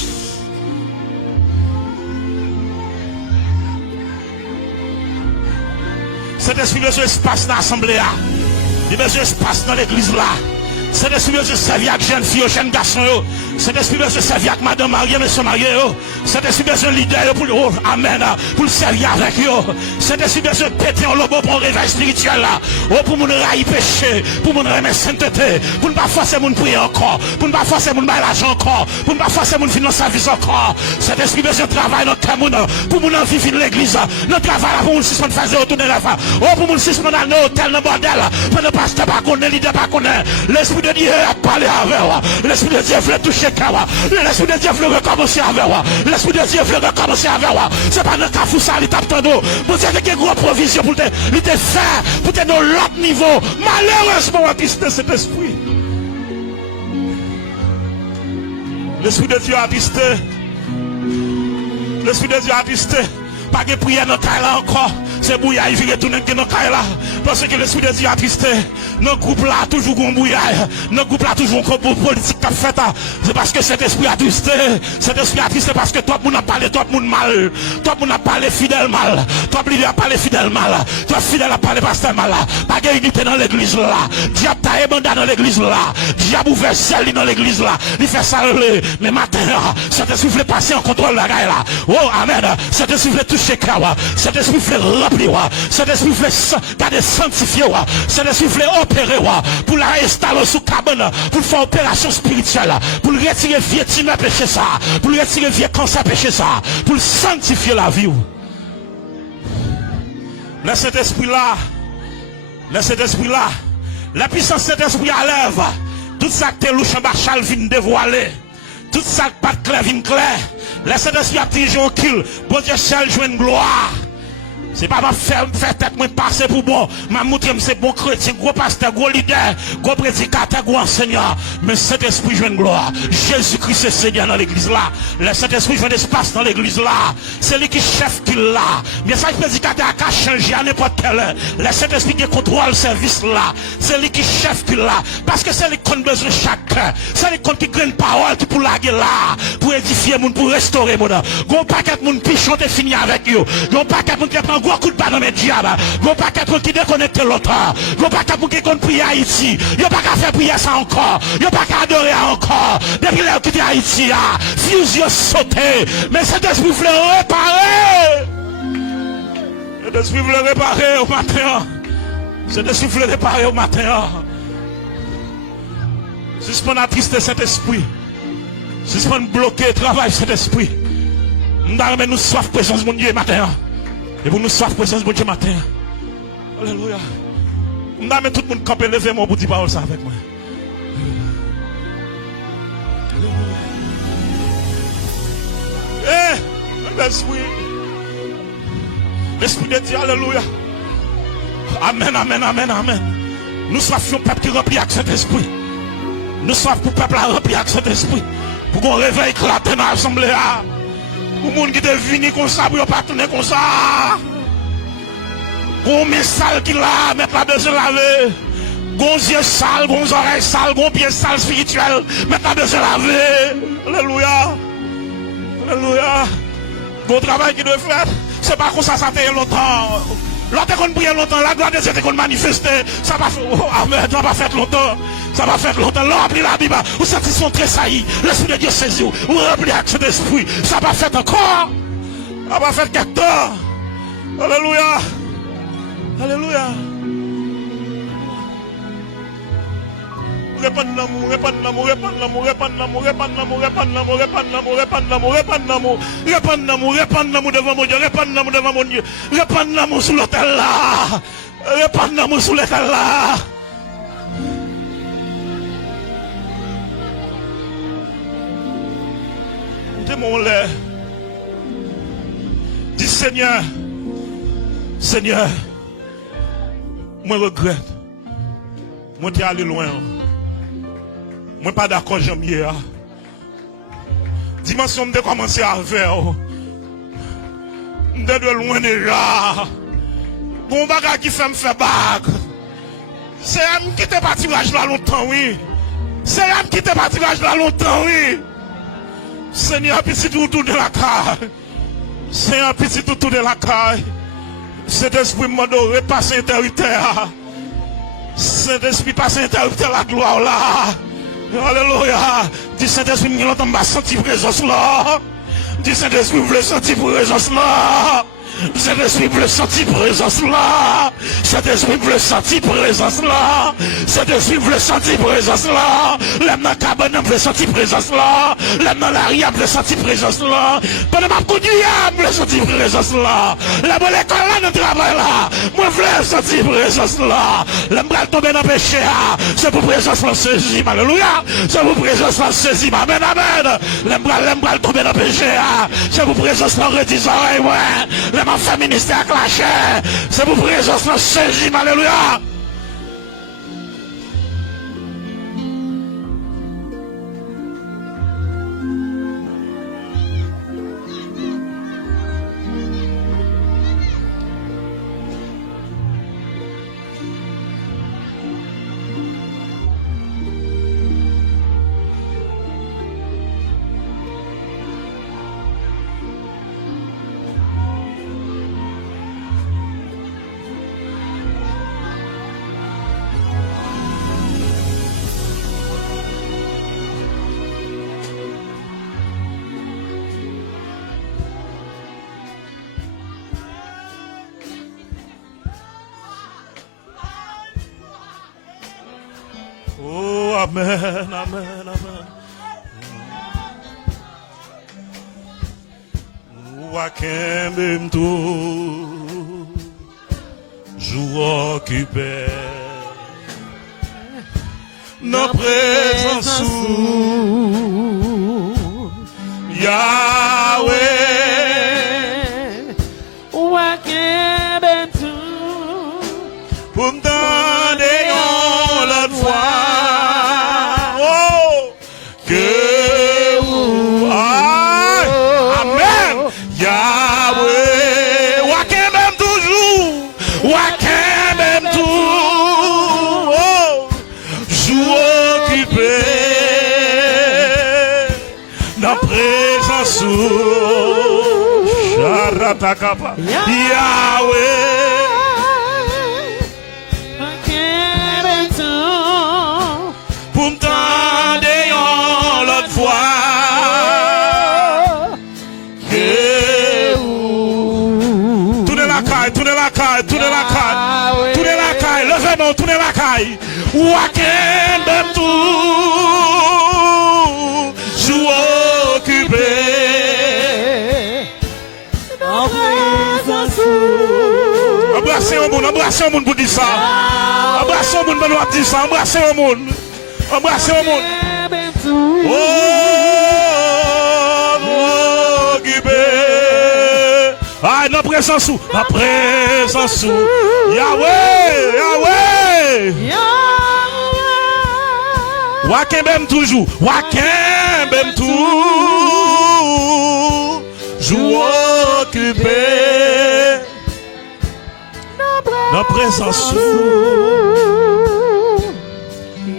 Cet esprit besoin d'espace dans l'assemblée là. Il besoin d'espace dans l'église là. Cet esprit besoin de servir avec jeunes filles, jeunes garçons. Cet esprit besoin de servir avec madame mariée, monsieur marié. Cet esprit besoin de leader pour le amen, pour le servir avec eux. Cet esprit besoin de péter en lobo pour un réveil spirituel là. Pour mon railler péché, pour mon remettre sainteté, pour ne pas forcer mon prier encore, pour ne pas forcer mon bail l'argent encore, pour ne pas forcer mon financer service encore. Cet esprit besoin de travail dans le pour mon envie de l'église. Notre travail pour mon suspendre faire retourner la femme. Pour mon suspendre dans l'hôtel, dans le bordel, pour ne pas se pas connaître, leader pas connaître. L'esprit de Dieu a parlé avec moi. L'esprit de Dieu veut toucher Kawa. L'esprit de Dieu veut recommencer avec moi. L'esprit de Dieu veut recommencer avec moi. C'est pas dans le cas où ça, il tape ton dos. Vous avez une grosse provision pour te faire, pour te dans l'autre niveau. Malheureusement, on a pisté cet esprit. L'esprit de Dieu a pisté. L'esprit de Dieu a pisté. Pas de prière dans le cas là encore. C'est bouillard, il vient retourner dans le cas là. Parce que l'esprit de Dieu a tristé. Notre groupe là, toujours un bouillard. Notre groupe là, toujours un politique qui a fait. C'est parce que cet esprit a tristé. Cet esprit a tristé parce que tout le monde a parlé, tout le monde mal. Tout le monde a parlé fidèle mal. Tout le monde a parlé fidèle mal. Tout le fidèle a parlé pasteur mal. Pas de unité dans l'église là. Diable t'a ébandé dans l'église là. Diable ouvert celle dans l'église là. Il fait ça mais matin, cet esprit veut passer en contrôle la gueule là. Oh, amen. Cet esprit veut toucher toucher cœur. Cet esprit veut remplir. Cet esprit veut garder sanctifier. Cet esprit veut opérer pour la installer sous cabane, pour faire opération spirituelle, pour retirer vieux timé péché ça, pour retirer vieux cancer péché ça, pour sanctifier la vie. Laisse cet esprit là, laisse cet esprit là, la puissance de cet esprit à l'œuvre. Tout ça que louche en bachal vient dévoiler. Tout ça que pas clair vient clair. Laisse cet esprit à tirer un kill. Bon Dieu seul joue une gloire. C'est pas ma faire tête moi passer pour bon. Ma montrer c'est bon chrétien, gros pasteur, gros leader, gros prédicateur, gros enseignant. Mais cet esprit joue une gloire. Jésus-Christ est Seigneur dans l'église là. Le Saint-Esprit joue un espace dans l'église là. C'est lui qui chef qui l'a. Message prédicateur a changé à n'importe quelle heure. Le Saint-Esprit qui contrôle le service là. C'est lui qui chef qui l'a. Parce que c'est lui qui a besoin de chacun. C'est lui qui a une parole qui pour laguer là. Pour édifier moun, pour restaurer moun. Gros paquet moun pichon te fini avec eux. Gros paquet moun qui prend gros coup de balle dans mes diables. Gros paquet moun qui déconnecte l'autre. Gros paquet moun qui compte prier Haïti. Yo pas qu'à faire prier ça encore. Yo pas qu'à adorer encore. Depuis là qui Haïti a. Fusion sauté. Mais cet esprit voulait réparer. Cet esprit voulait réparer au matin. Cet esprit voulait réparer au matin. Suspend la tristesse cet esprit. Suspend bloquer le travail cet esprit. Nous soif présence de mon Dieu matin. Et pour nous soif présence de mon Dieu matin. Alléluia. Nous avons tout le monde camper, lever mon bout de parole ça avec moi. Eh, l'esprit. L'esprit de Dieu, alléluia. Amen, amen, amen, amen. Nous soyons peuple qui remplit avec cet esprit. Nous soyons pour peuple à remplir avec cet esprit. Pour qu'on réveille éclater dans l'assemblée. Pour les gens qui deviennent comme ça, pour ne pas tourner comme ça. Gon mes sale qui là, mettre la besoin laver. Gon yeux sale, gon oreilles sales, gon pieds sales spirituels, mettre la besoin laver. Alléluia. Alléluia. Gon travail qui doit faire, c'est pas comme ça fait longtemps. L'autre qu'on prie longtemps, la gloire de Dieu qu'on manifeste, ça va amen, ça va faire longtemps. Ça va faire longtemps. L'on remplit la Bible. Vous sentez son tressailli. L'esprit de Dieu saisit. Vous remplit avec cet esprit. Ça va faire encore. Ça va faire quelque temps. Alléluia. Alléluia. Répandre l'amour, répandre l'amour, répandre l'amour, répandre l'amour, répandre l'amour, répandre l'amour, répandre l'amour, répandre l'amour, répandre l'amour, répandre l'amour, répandre l'amour devant mon Dieu, répandre l'amour devant mon Dieu, répandre l'amour sous l'autel là, répandre l'amour sous l'autel là. Mon lait. Dis Seigneur, Seigneur, moi regrette. Moi t'es allé loin. Moi pas d'accord jamais. Dimension de commencer à faire. De loin déjà. Bon bagage qui fait me faire bague. C'est elle qui te parti là longtemps, oui. C'est elle qui te parti là longtemps, oui. Seigneur, petit tout de la caille. Seigneur, petit tout de la caille. Cet esprit m'a donné passer interrupteur. Cet esprit passe interrupteur la gloire là. Alléluia. Dis Saint-Esprit, nous n'entendons pas sentir présence là. Dis Saint-Esprit, vous voulez sentir présence là. Saint-Esprit veut sentir présence là. Saint-Esprit veut sentir présence là. Saint-Esprit veut sentir présence là. L'âme dans la cabane veut sentir présence là. L'âme dans l'arrière veut sentir présence là. Pendant ma conduite, veut sentir présence là. L'âme dans l'école là, dans le travail là. Moi veux sentir présence là. L'âme va tomber dans le péché. C'est pour présence là saisie. Alléluia. C'est pour présence là saisie. Amen, amen. L'âme va tomber dans le péché. C'est pour présence là redisant. Ouais. Ma famille ministère clashé. C'est pour présence dans saisie. Alléluia. Oh, amen, amen, amen. Wakembe tout, jour occupé, nos présence Yahweh, Wakembe tout, pour me donner l'autre fois, oh, que vous, amen, Yahweh, Wakembe toujours, Wakembe tout, oh, jour occupé, dans présence Sharatakapa, Yahweh, Wakembe tout, pour me tendre l'autre fois, que vous, tournez la caille, tournez la caille, tournez la caille, tournez la caille, levez-moi, tournez la caille, Wakembe tout, joue occupé. en présence Embrassez un monde pour dire ça. Embrassez un monde pour nous dire ça. Embrassez un monde. Embrassez un monde. Wakembe tout, Oh, occupé. Ah, la présence où? La présence où? Yahweh, Yahweh. Yahweh, Wakembe toujours. Wakembe tout. Joue occupé. La présence où?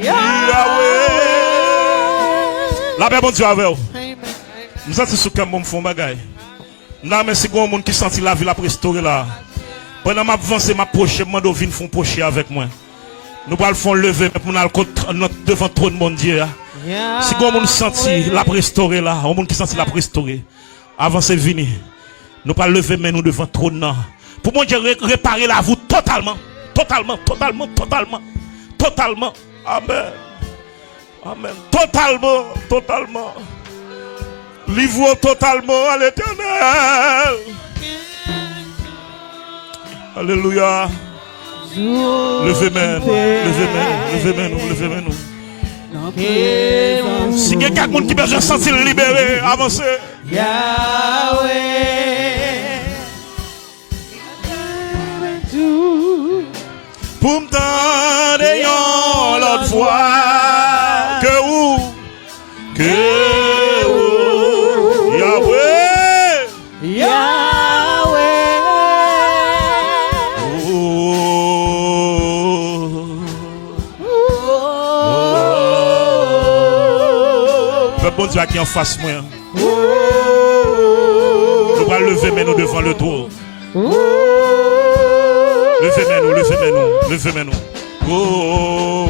Yahweh. La paix, bon Dieu, avec vous. Nous sommes sous comme bon fond bagaille. Nous avons merci grand monde qui sentit la vie la restaurer là. Pendant que j'avance, ma poche, je demande venir font pocher avec moi. Nous allons faire lever pour nous devant trop de monde Dieu. Si grand monde senti la restaurer là, un monde qui sentit la restaurer. Avancez venir. Nous allons lever mais nous devant trop de nom. Pour moi Dieu réparer la vous totalement. Totalement. Amen. Amen. Totalement. Livre totalement à l'Éternel. Alléluia. Levez-moi nous. Si il y a quelqu'un qui a besoin de se sentir libéré, avancez. Yahweh, Pour me tendre l'autre fois. Que Yahweh. Yahweh, Bon Dieu qui en face moi. Nous allons lever mais nous devant le tour. Levez-moi nous. Oh.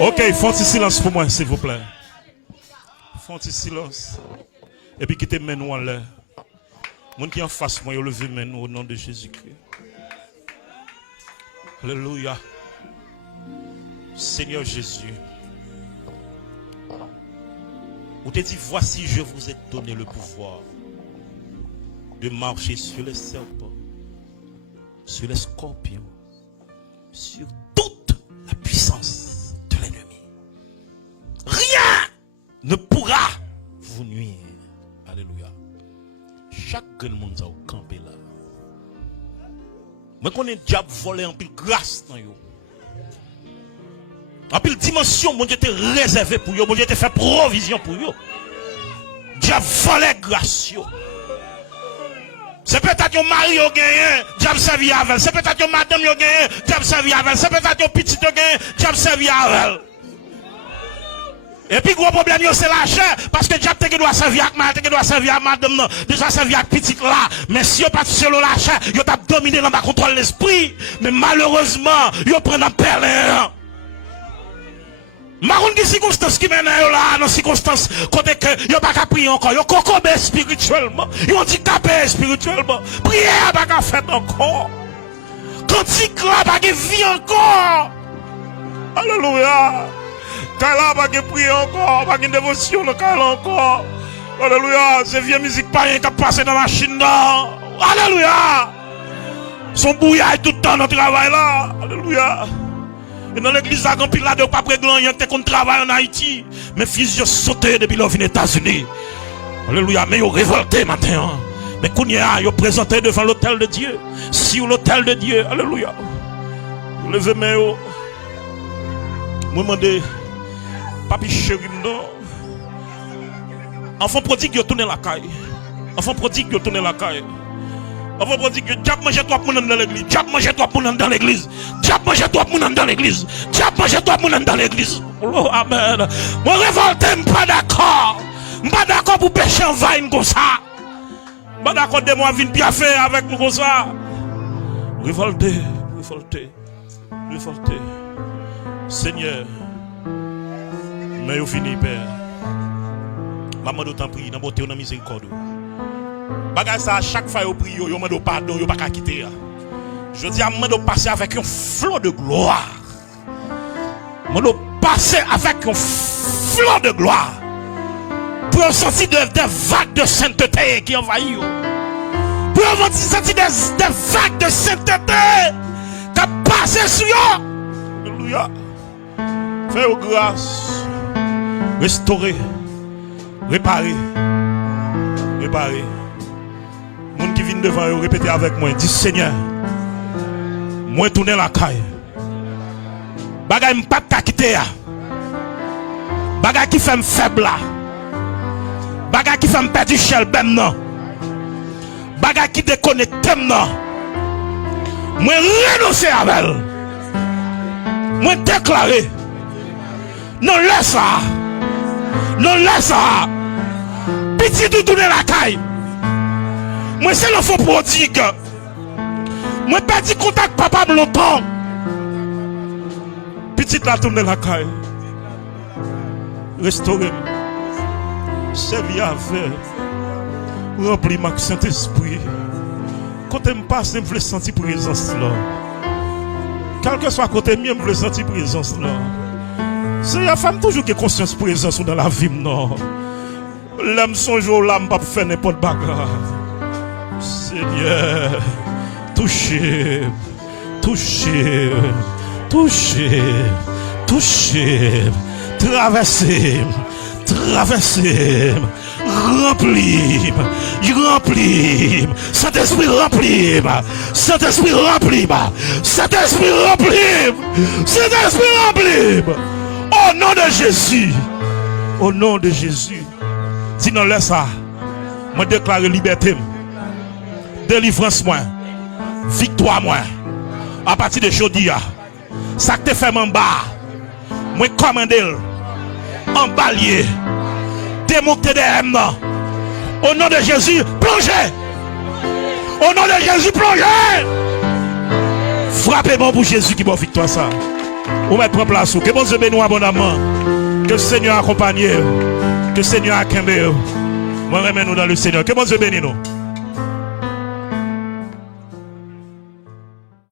Ok, font un silence pour moi, s'il vous plaît. Font un silence. Et puis quittez mes nous en l'air. Mon qui en face moi, levez mes nous au nom de Jésus-Christ. Alléluia. Seigneur Jésus. Vous te dit, voici, je vous ai donné le pouvoir de marcher sur les serpents, sur les scorpions, sur toute la puissance de l'ennemi. Rien ne pourra vous nuire. Alléluia. Chaque monde a campé là. Mais qu'on est diable volé en pile grâce dans yo. En pile dimension, mon Dieu était réservé pour yo, mon Dieu était fait provision pour yo. Diable volé grâce yo. C'est peut-être un mari qui a gagné, diable servi avec. C'est peut-être un madame qui a gagné, diable servi avec. C'est peut-être un petit qui a gagné, diable servi avec. Et puis, gros problème, c'est la chair. Parce que diable te doit servir avec madame, te doit servir avec madame, non. Déjà servir avec petite là. Mais si on pas selon la chair, il t'a dominé dans ma contrôle l'esprit. Mais malheureusement, il prend un perlin. Maroun qui circonstance qui mène là, dans circonstance, côté que yo pas qu'à prier encore, yo kokobé spirituellement, yo handicapé spirituellement, prière pas qu'à faire encore. Cantique là pas qu'à vie encore. Alléluia. Kala pas qu'à prier encore, pas qu'à dévotion dans Kala encore. Alléluia, c'est vieux musique païen qui a passé dans la machine là. Alléluia. Son bouillard tout le temps dans le travail là. Alléluia. Et dans l'église, là, quand il a de pas préglant, il y a qu'on travaille en Haïti. Mes fils, ils sauté depuis leur venue aux États-Unis. Alléluia. Mais ils ont révolté maintenant. Mais quand ils ont présenté devant l'autel de Dieu. Sur l'autel de Dieu. Alléluia. Vous levez mes hauts. Moi, je demande, papi chéri, non. Enfant prodigue, il tourne la caille. Enfant prodigue, il tourne la caille. Enfant prodigue, diable mange toi pour dans l'église. Diable mange toi pour dans l'église. Diable mange toi pour dans l'église. Diable mange toi pour dans l'église. Oh, amen. Moi révolté, je ne suis pas d'accord. Je ne suis pas d'accord pour pécher en vain comme ça. Je ne suis pas d'accord de moi venir bien faire avec nous comme ça. Révolté, révolté, révolté. Seigneur, mais au fini, Père. Maman d'autant prie, dans beauté, dans la miséricorde. Bagay ça, chaque fois au prie, yo mando pardon, yo pas qu'à quitter. Je dis à mando passer avec un flot de gloire. Mando passer avec un flot de gloire. Pour sentir des vagues de sainteté qui envahissent. Pour sentir des vagues de sainteté qui passent sur eux. Alléluia. Fais-vous grâce. Restaurer. Réparer. Réparer. Les gens qui viennent devant eux, répétez avec moi. Dis Seigneur, moi tourner la caille. Bagay m'pas ta quitter. Bagay qui fait me faible. Bagay qui fait me perdre chel ben non. Bagay qui déconnecte non. Moi renoncer avec elle. Moi déclarer. Non laisse ça. Non laisse ça. Petit de tourner la caille. Moi c'est l'enfant prodigue. Moi pas dit contact papa longtemps. Petite la tourner la caille. Restaurer. Servir avec. Remplir ma Saint-Esprit. Quand je passe, je veux sentir présence là. Quel que soit côté mien, je veux sentir présence là. C'est la femme toujours qui a conscience présence dans la vie non. L'âme son jour l'âme pas faire n'importe bagarre. Seigneur, touchez, touchez, touchez, touchez, traversez, traversez, remplis, remplis, Saint-Esprit remplis, Saint-Esprit remplis, Saint-Esprit remplis, Saint-Esprit remplis. Au nom de Jésus, au nom de Jésus, sinon laisse ça, moi déclare liberté. Délivrance moi, victoire moi, à partir de jeudi, ça te fait en bas, moi commander, en balier, démonter des haines, au nom de Jésus, plongez, au nom de Jésus, plongez, frappez-moi pour Jésus qui m'a victoire ça, ou mettre en place, que bon Dieu bénisse abondamment, que le Seigneur accompagne, que le Seigneur accueille, moi remets nous dans le Seigneur, que bon Dieu bénisse nous.